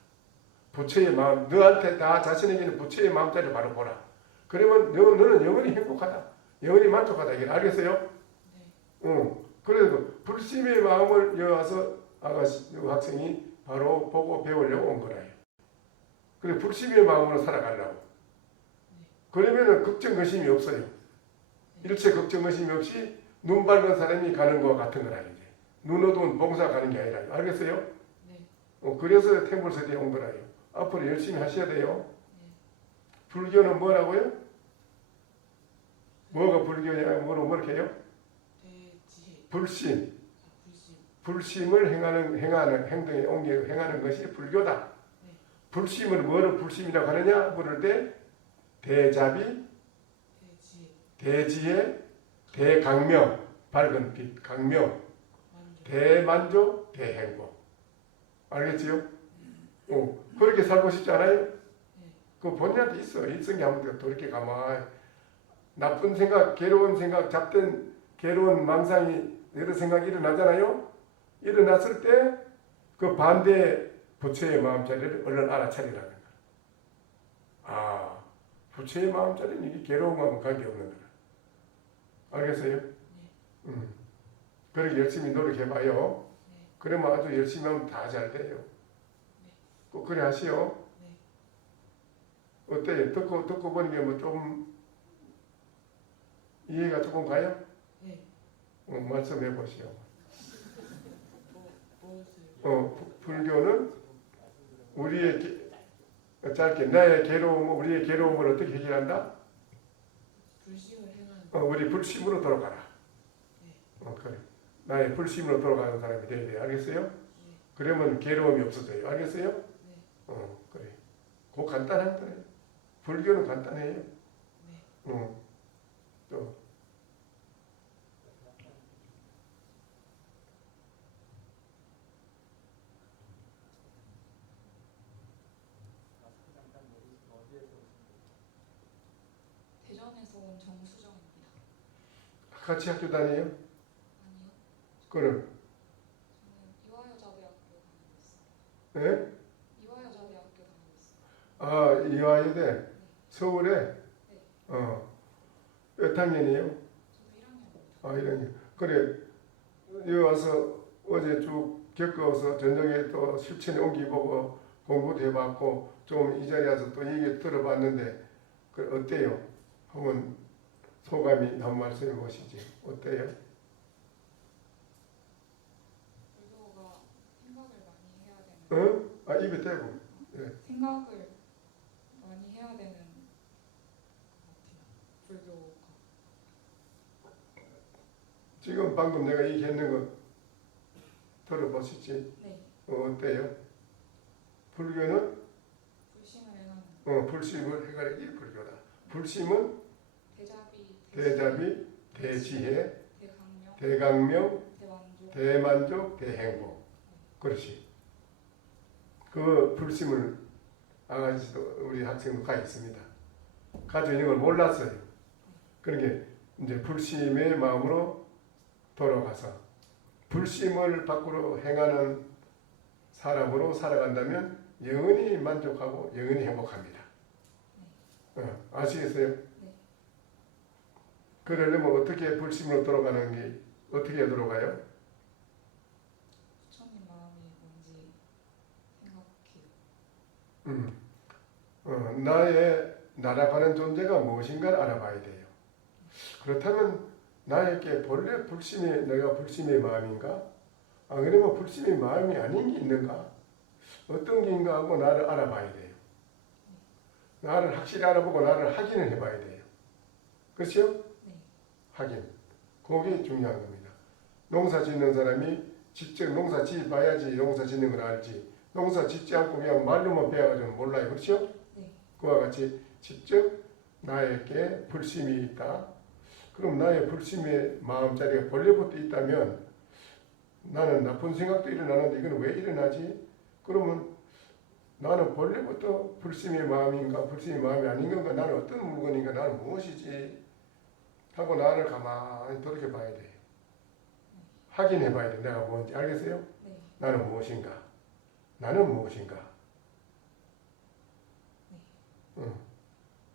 부처의 마음, 너한테 다 자신에게 있는 부처의 마음자리를 바로 보라. 그러면 너는 영원히 행복하다. 영원히 만족하다. 이게 알겠어요? 그래서 불심의 마음을 여와서 아가씨, 학생이 바로 보고 배우려고 온 거라요. 그래 불심의 마음으로 살아가려고. 그러면은 걱정 의심이 없어요. 일체 걱정 의심이 없이 눈 밝은 사람이 가는 거와 같은 거라 이제. 눈 어두운 봉사 가는 게 아니라. 알겠어요? 그래서 템플스테이에 온 거라요. 앞으로 열심히 하셔야 돼요. 불교는 뭐라고요? 뭐가 불교냐? 뭐라고 해요? 대지혜. 불심. 불심. 불심을 행하는 행동에 옮겨 행하는 것이 불교다. 불심을 뭐로 불심이라고 하느냐? 물을 때 대자비, 대지혜, 대강명, 밝은 빛, 강명, 대만족, 대행복. 알겠지요? 그렇게 살고 싶지 않아요? 네. 그 본인한테 있어. 있은 게 한번 돌이켜 가만히 나쁜 생각, 괴로운 생각, 잡된 괴로운 망상이 여러 생각이 일어나잖아요. 일어났을 때 그 반대 부처의 마음자리를 얼른 알아차리라는 거야. 아, 부처의 마음자리는 이게 괴로운 거하고 관계없는 거야. 알겠어요? 그렇게 열심히 노력해봐요. 그러면 아주 열심히 하면 다 잘 돼요. 꼭 그래 하시오. 어때요? 듣고 보는 게 뭐 좀 이해가 조금 가요? 네. 말씀해 보시오. 무엇을? 불교는 우리의 짧게 나의 괴로움, 우리의 괴로움을 어떻게 해결한다? 불심을 행하는. 우리 불심으로 돌아가라. 그래. 나의 불심으로 돌아가는 사람이 돼야 돼. 알겠어요? 그러면 괴로움이 없어져요. 알겠어요? 그래. 그거 간단한 거예요. 불교는 간단해요. 또 대전에서 온 정수정입니다. 같이 학교 다녀요? 아니요. 그럼 저는 이화여자대학교 다니고 있어요. 예? 이화여자대학교 다니고 있어요. 아, 이화여대 서울에 몇 학년이에요? 저도 1학년입니다. 아, 1학년. 그래. 여기 와서 어제 쭉 겪어서 저녁에 또 실천에 옮기보고 공부도 해봤고 좀 이 자리에 와서 또 얘기 들어봤는데 그 어때요? 한번 소감이 한번 말씀해 보시지. 어때요? 불교가 생각을 많이 해야 되는. 응? 아, 입에 대고. 생각을 많이 해야 되는 것 같아요. 불교가. 지금 방금 내가 얘기했는 거 들어보시지? 네. 어때요? 불교는 불심을 행하는. 불심을 해가는 게 불교다. 불심은 대자비, 대지혜, 대강명, 대강명, 대만족. 대만족, 대행복. 그렇지. 그 불심을 아가씨도 우리 학생도 가 있습니다. 가지고 있는 걸 몰랐어요. 그러니까 이제 불심의 마음으로 돌아가서 불심을 밖으로 행하는 사람으로 살아간다면 영원히 만족하고 영원히 행복합니다. 아시겠어요? 네. 그러려면 어떻게 불심으로 돌아가는 게 어떻게 돌아가요? 부처님 마음이 뭔지 생각해요. 나의 날아가는 존재가 무엇인가를 알아봐야 돼요. 그렇다면 나에게 본래 불심이 내가 불심의 마음인가? 그러면 불심의 마음이 아닌 게 있는가? 어떤 게 있는가 하고 나를 알아봐야 돼요. 나를 확실히 알아보고 나를 확인을 해봐야 돼요. 그렇죠? 네. 확인. 그게 중요한 겁니다. 농사 짓는 사람이 직접 농사 지어봐야지 농사 짓는 걸 알지. 농사 짓지 않고 그냥 말로만 배워가지고 몰라요. 그렇죠? 네. 그와 같이 직접 나에게 불심이 있다. 그럼 나의 불심의 마음자리가 본래부터 있다면 나는 나쁜 생각도 일어나는데 이건 왜 일어나지? 그러면 나는 본래부터 불심의 마음인가 불심의 마음이 아닌 건가 나는 어떤 물건인가 나는 무엇이지? 하고 나를 가만히 돌이켜봐야 돼. 확인해봐야 돼. 내가 뭔지 알겠어요? 네. 나는 무엇인가? 나는 무엇인가?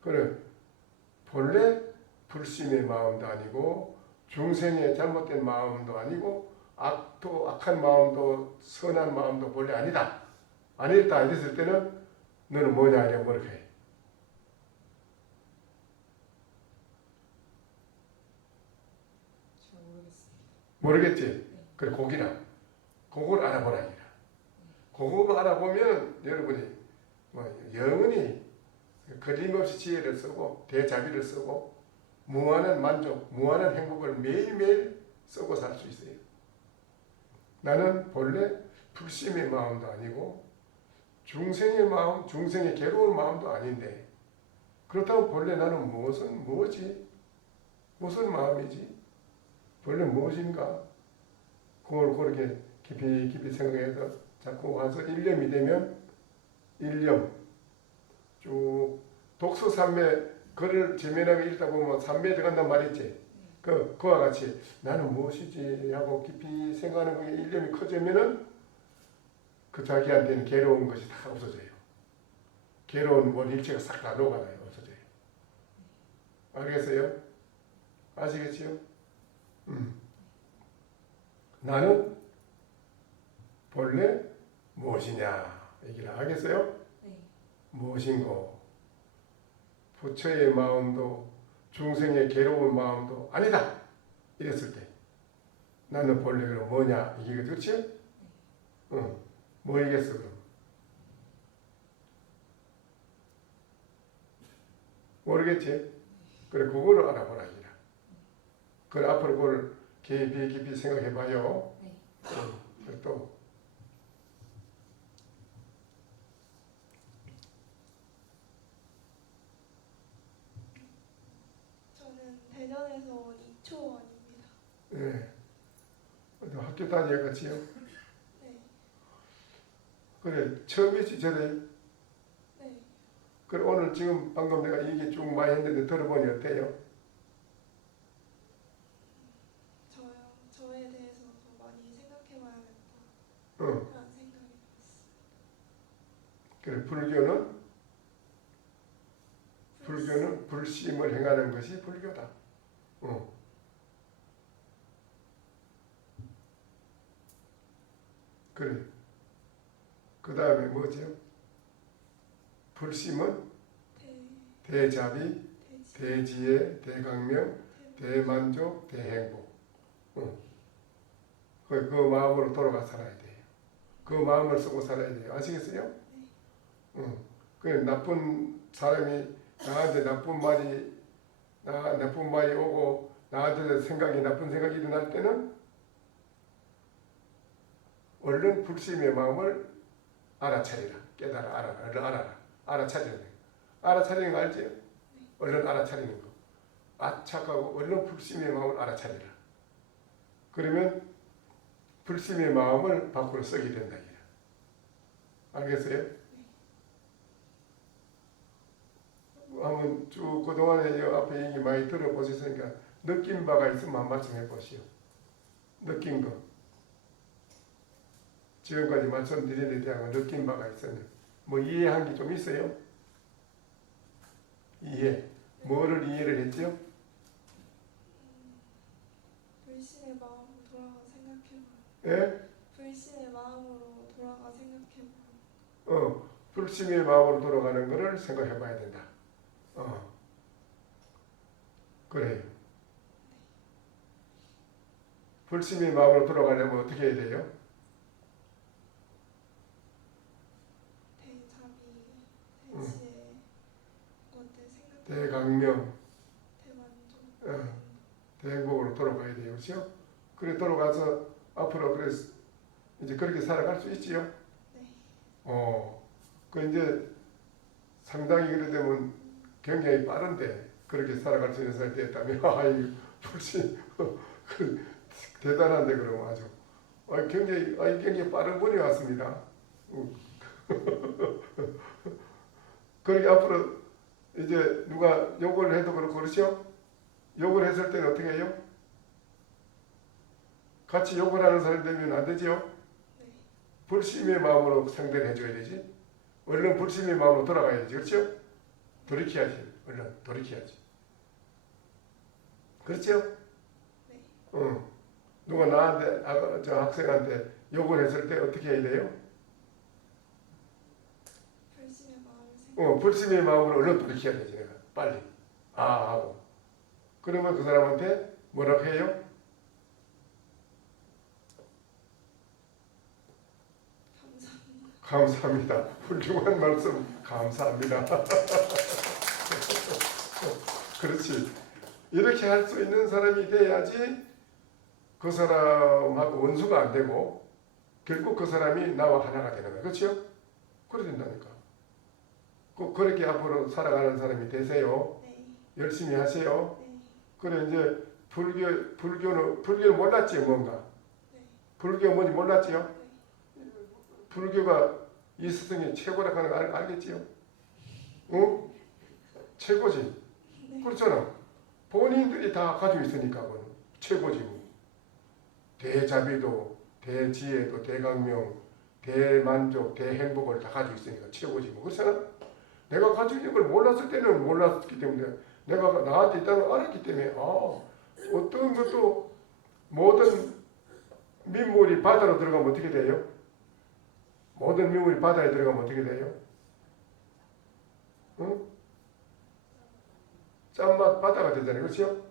그래. 본래 불심의 마음도 아니고 중생의 잘못된 마음도 아니고 악한 마음도 선한 마음도 본래 아니다. 아니다 이랬을 때는 너는 뭐냐 하냐 물어봐요. 잘 모르겠습니다. 모르겠지? 네. 그래 고기라. 그걸 알아보라 이라. 그거 알아보면 여러분이 뭐 영원히 거림없이 지혜를 쓰고 대자비를 쓰고 무한한 만족, 무한한 행복을 매일매일 쓰고 살 수 있어요. 나는 본래 불심의 마음도 아니고 중생의 마음, 중생의 괴로운 마음도 아닌데 그렇다면 본래 나는 무엇이? 무슨 마음이지? 본래 무엇인가? 그걸 그렇게 깊이 생각해서 자꾸 와서 일념이 되면 일념 쭉 독서삼매 글을 지면하게 읽다 보면 삼매에 들어간단 말이지. 그와 같이 나는 무엇이지 하고 깊이 생각하는 거에 일념이 커지면은 그 자기한테는 괴로운 것이 다 없어져요. 괴로운 원일체가 싹 다 녹아나요. 없어져요. 알겠어요? 아시겠지요? 나는 본래 무엇이냐 얘기를 하겠어요? 네. 무엇인고 부처의 마음도 중생의 괴로운 마음도 아니다 이랬을 때 나는 본래 그럼 뭐냐 이게 그렇지? 응. 뭐이겠어 그럼? 모르겠지? 그래 그거를 알아보라 이라. 그래 앞으로 그걸 깊이 생각해봐요. 네. 그래 또 저는 대전에서 온 이초원입니다. 예. 너 학교 다녀갔지요? 네. 그래 처음이지 저래. 네. 그래 오늘 지금 방금 내가 얘기 쭉 많이 했는데 들어보니 어때요? 저에 대해서 더 많이 생각해봐야겠다. 응. 라는 생각이 들었어요. 그래 불교는 불심을 행하는 것이 불교다. 그래. 그 다음에 뭐죠? 불심은 대자비, 대지혜, 대강명, 대만족, 대행복. 그 마음으로 돌아가 살아야 돼요. 그 마음을 쓰고 살아야 돼요. 아시겠어요? 그 나쁜 사람이 나한테 나쁜 말이 오고 나한테 나쁜 생각이 일어날 때는 얼른 불심의 마음을 알아차리라. 깨달아 알아차리는 거. 알아차리는 거 알지? 얼른 알아차리는 거. 착하고 얼른 불심의 마음을 알아차리라. 그러면 불심의 마음을 밖으로 쓰게 된다. 알겠어요? 한번 쭉 그동안에 앞에 얘기 많이 들어보셨으니까 느낀 바가 있으면 한 말씀 해보시오. 느낀 거. 지금까지 말씀드린 데 대한 느낀 바가 있으면 뭐 이해한 게 좀 있어요? 이해. 뭐를 이해를 했지요? 불신의 마음으로 돌아가 생각해봐요. 예? 불신의 마음으로 돌아가 생각해봐요. 불심의 마음으로 돌아가는 것을 생각해 봐야 된다. 그래요. 불심의 마음으로 돌아가려면 어떻게 해야 돼요? 대자비, 대지혜, 것들 생각해봐요. 대강명, 대만족. 대행복으로 돌아가야 돼요. 그렇죠? 그래 돌아가서 앞으로 그래 이제 그렇게 살아갈 수 있지요? 네. 그 이제 상당히 그래 되면 굉장히 빠른데 그렇게 살아갈 수 있는 사람이 됐다면 아이 훨씬 대단한데 그럼 아주 굉장히 빠른 분이 왔습니다. 그렇게 앞으로 이제 누가 욕을 해도 그렇고 그렇죠? 욕을 했을 때는 어떻게 해요? 같이 욕을 하는 사람이 되면 안 되죠? 네. 불심의 마음으로 상대를 해줘야 되지. 얼른 불심의 마음으로 돌아가야지. 그렇죠? 돌이켜야지. 얼른 돌이켜야지. 그렇죠? 네. 누가 나한테 저 학생한테 욕을 했을 때 어떻게 해야 돼요? 불신의 마음을 불심의 마음으로 얼른 돌이켜야 되지. 내가 빨리 하고 그러면 그 사람한테 뭐라고 해요? 감사합니다. 훌륭한 말씀 감사합니다. 그렇지. 이렇게 할 수 있는 사람이 돼야지 그 사람하고 원수가 안 되고 결국 그 사람이 나와 하나가 되는 거예요. 그렇죠? 그래 된다니까. 꼭 그렇게 앞으로 살아가는 사람이 되세요. 네. 열심히 하세요. 네. 그래 이제 불교는 몰랐지 뭔가. 네. 불교 뭔지 몰랐지요? 네. 불교가 이 스승이 최고라고 하는 거 알겠지요? 응? 최고지. 그렇잖아. 본인들이 다 가지고 있으니까 그건 최고지. 뭐. 대자비도, 대지혜도, 대강명, 대만족, 대행복을 다 가지고 있으니까 최고지. 뭐. 그렇잖아. 내가 가지고 있는 걸 몰랐을 때는 몰랐기 때문에 내가 나한테 있다는 걸 알았기 때문에 어떤 것도 모든 민물이 바다로 들어가면 어떻게 돼요? 모든 민물이 바다에 들어가면 어떻게 돼요? 응? 짠맛 바다가 되잖아요. 그렇죠?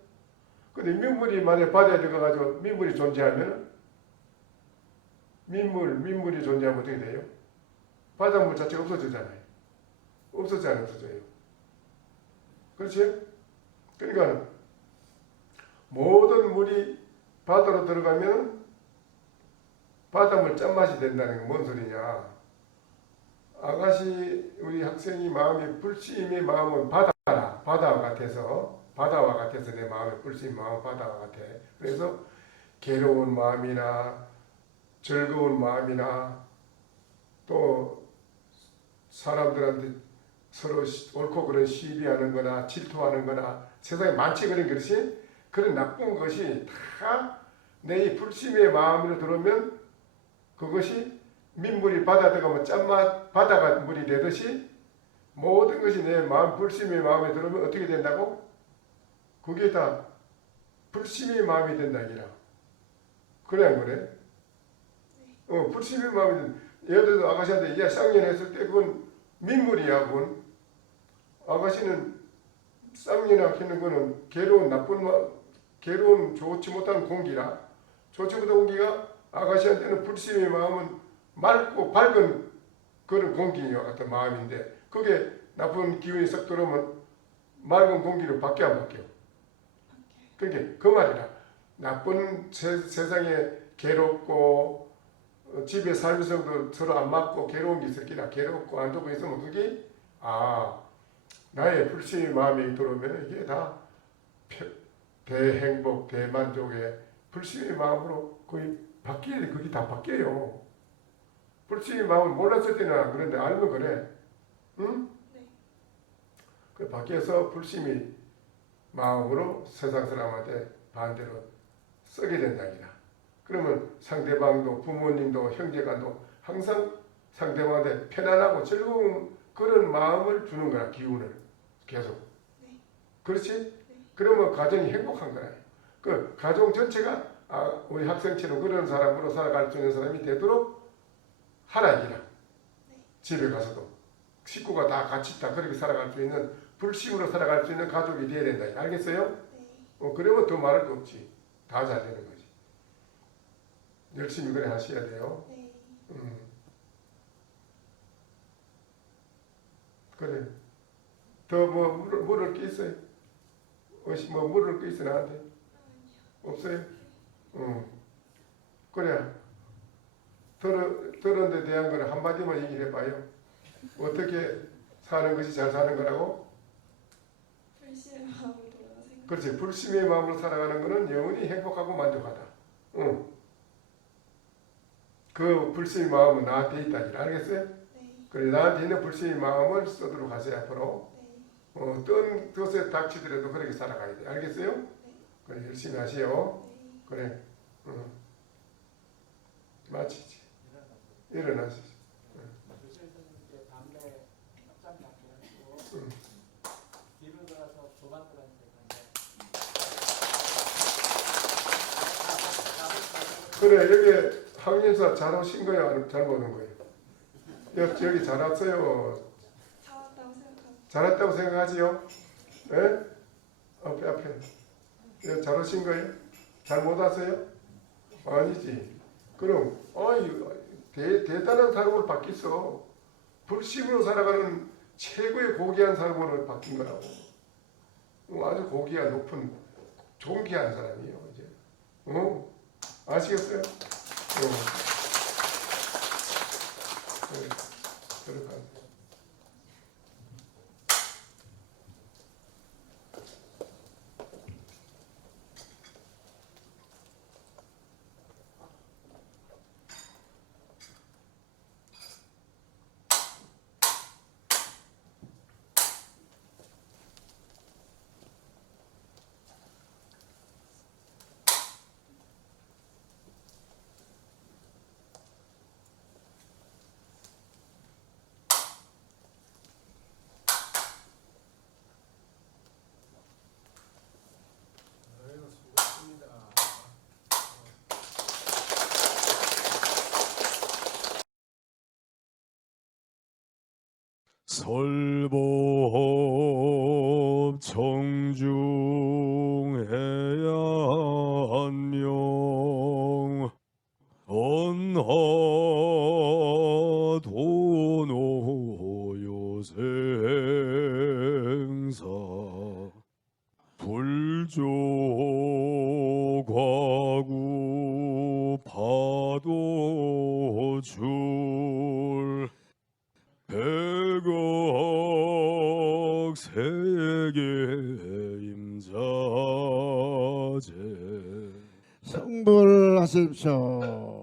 근데 민물이 만약에 바다에 들어가가지고 민물이 존재하면 민물이 존재하면 어떻게 돼요? 바닷물 자체가 없어지잖아요. 없어져요. 그렇지? 그러니까 모든 물이 바다로 들어가면 바닷물 짠맛이 된다는 게 뭔 소리냐? 아가씨 우리 학생이 마음이 불심의 마음은 바다와 같아서 내 마음의 불심 마음은 바다와 같아. 그래서 괴로운 마음이나 즐거운 마음이나 또 사람들한테 서로 옳고 그런 시비하는 거나 질투하는 거나 세상에 많지 그런 것이 그런 나쁜 것이 다 내 불심의 마음으로 들어오면 그것이 민물이 바다 들어가면 짠맛 바다가 물이 되듯이 모든 것이 내 마음 불심의 마음에 들어오면 어떻게 된다고? 그게 다 불심의 마음이 된다 이라. 그래 안 그래? 불심의 마음이 예를 들어서 아가씨한테 야 쌍년했을 때 그건 민물이야 그건. 아가씨는 쌍년하고 하는 거는 괴로운 좋지 못한 공기라. 좋지 못한 공기가 아가씨한테는 불심의 마음은 맑고 밝은 그런 공기와 같은 마음인데 그게 나쁜 기운이 싹 들어오면 맑은 공기로 바뀌어 안 바뀌어? 그러니까 그 말이라. 나쁜 세상에 괴롭고 집에 살면서도 서로 안 맞고 괴로운 게 있을기라. 괴롭고 안 좋고 있으면 그게 나의 불신의 마음이 들어오면 이게 다 대행복 대만족의 불신의 마음으로 거의 바뀌어야 돼. 그게 다 바뀌어요. 불신의 마음을 몰랐을 때는 안 그런데 알면 그래. 응? 네. 그 바뀌어서 불심의 마음으로 세상 사람한테 반대로 쓰게 된다기라. 그러면 상대방도 부모님도 형제간도 항상 상대방한테 편안하고 즐거운 그런 마음을 주는 거야. 기운을 계속. 네. 그렇지? 네. 그러면 가정이 행복한 거야. 그 가정 전체가 우리 학생처럼 그런 사람으로 살아갈 수 있는 사람이 되도록 하라 이기라. 네. 집에 가서도 식구가 다 같이 다 그렇게 살아갈 수 있는 불심으로 살아갈 수 있는 가족이 돼야 된다. 알겠어요? 네. 그러면 더 말할 거 없지. 다 잘 되는 거지. 열심히 그래 하셔야 돼요. 네. 그래. 더 뭐 물을 게 있어요? 뭐 물을 게 있어 나한테? 아니요. 없어요? 그래. 들은 데 대한 거는 한마디만 얘기를 해봐요. 어떻게 사는 것이 잘 사는 거라고? 불신의 마음으로 생각. 그렇지. 불심의 마음으로 살아가는 거는 영원히 행복하고 만족하다. 그 불심의 마음은 나한테 있다. 알겠어요? 네. 그래 나한테 있는 불심의 마음을 쓰도록 하세요. 앞으로. 네. 어떤 것에 닥치더라도 그렇게 살아가야 돼. 알겠어요? 네. 그래 열심히 하세요. 네. 그래. 마치지. 일어나시지. 교수님께 담배 납작 잡혀가지고 뒤로 돌아서 조반들한테 그래 여기 항인사 잘 오신 거예요? 잘 오는 거예요? 여기 잘 왔어요? 잘한다고 생각합니다. 잘했다고 생각하지요? 예? 앞에 잘 오신 거예요? 잘 못 왔어요? 아니지. 그럼 대단한 삶으로 바뀌었어. 불심으로 살아가는 최고의 고귀한 삶으로 바뀐 거라고. 아주 고귀한 높은 존귀한 사람이에요. 이제. 아시겠어요? 그래, 들어가. 설법 청중해야 한명 언하 도노요생사 불조과구 파도줄 백억 세계 임자제 성불하십시오.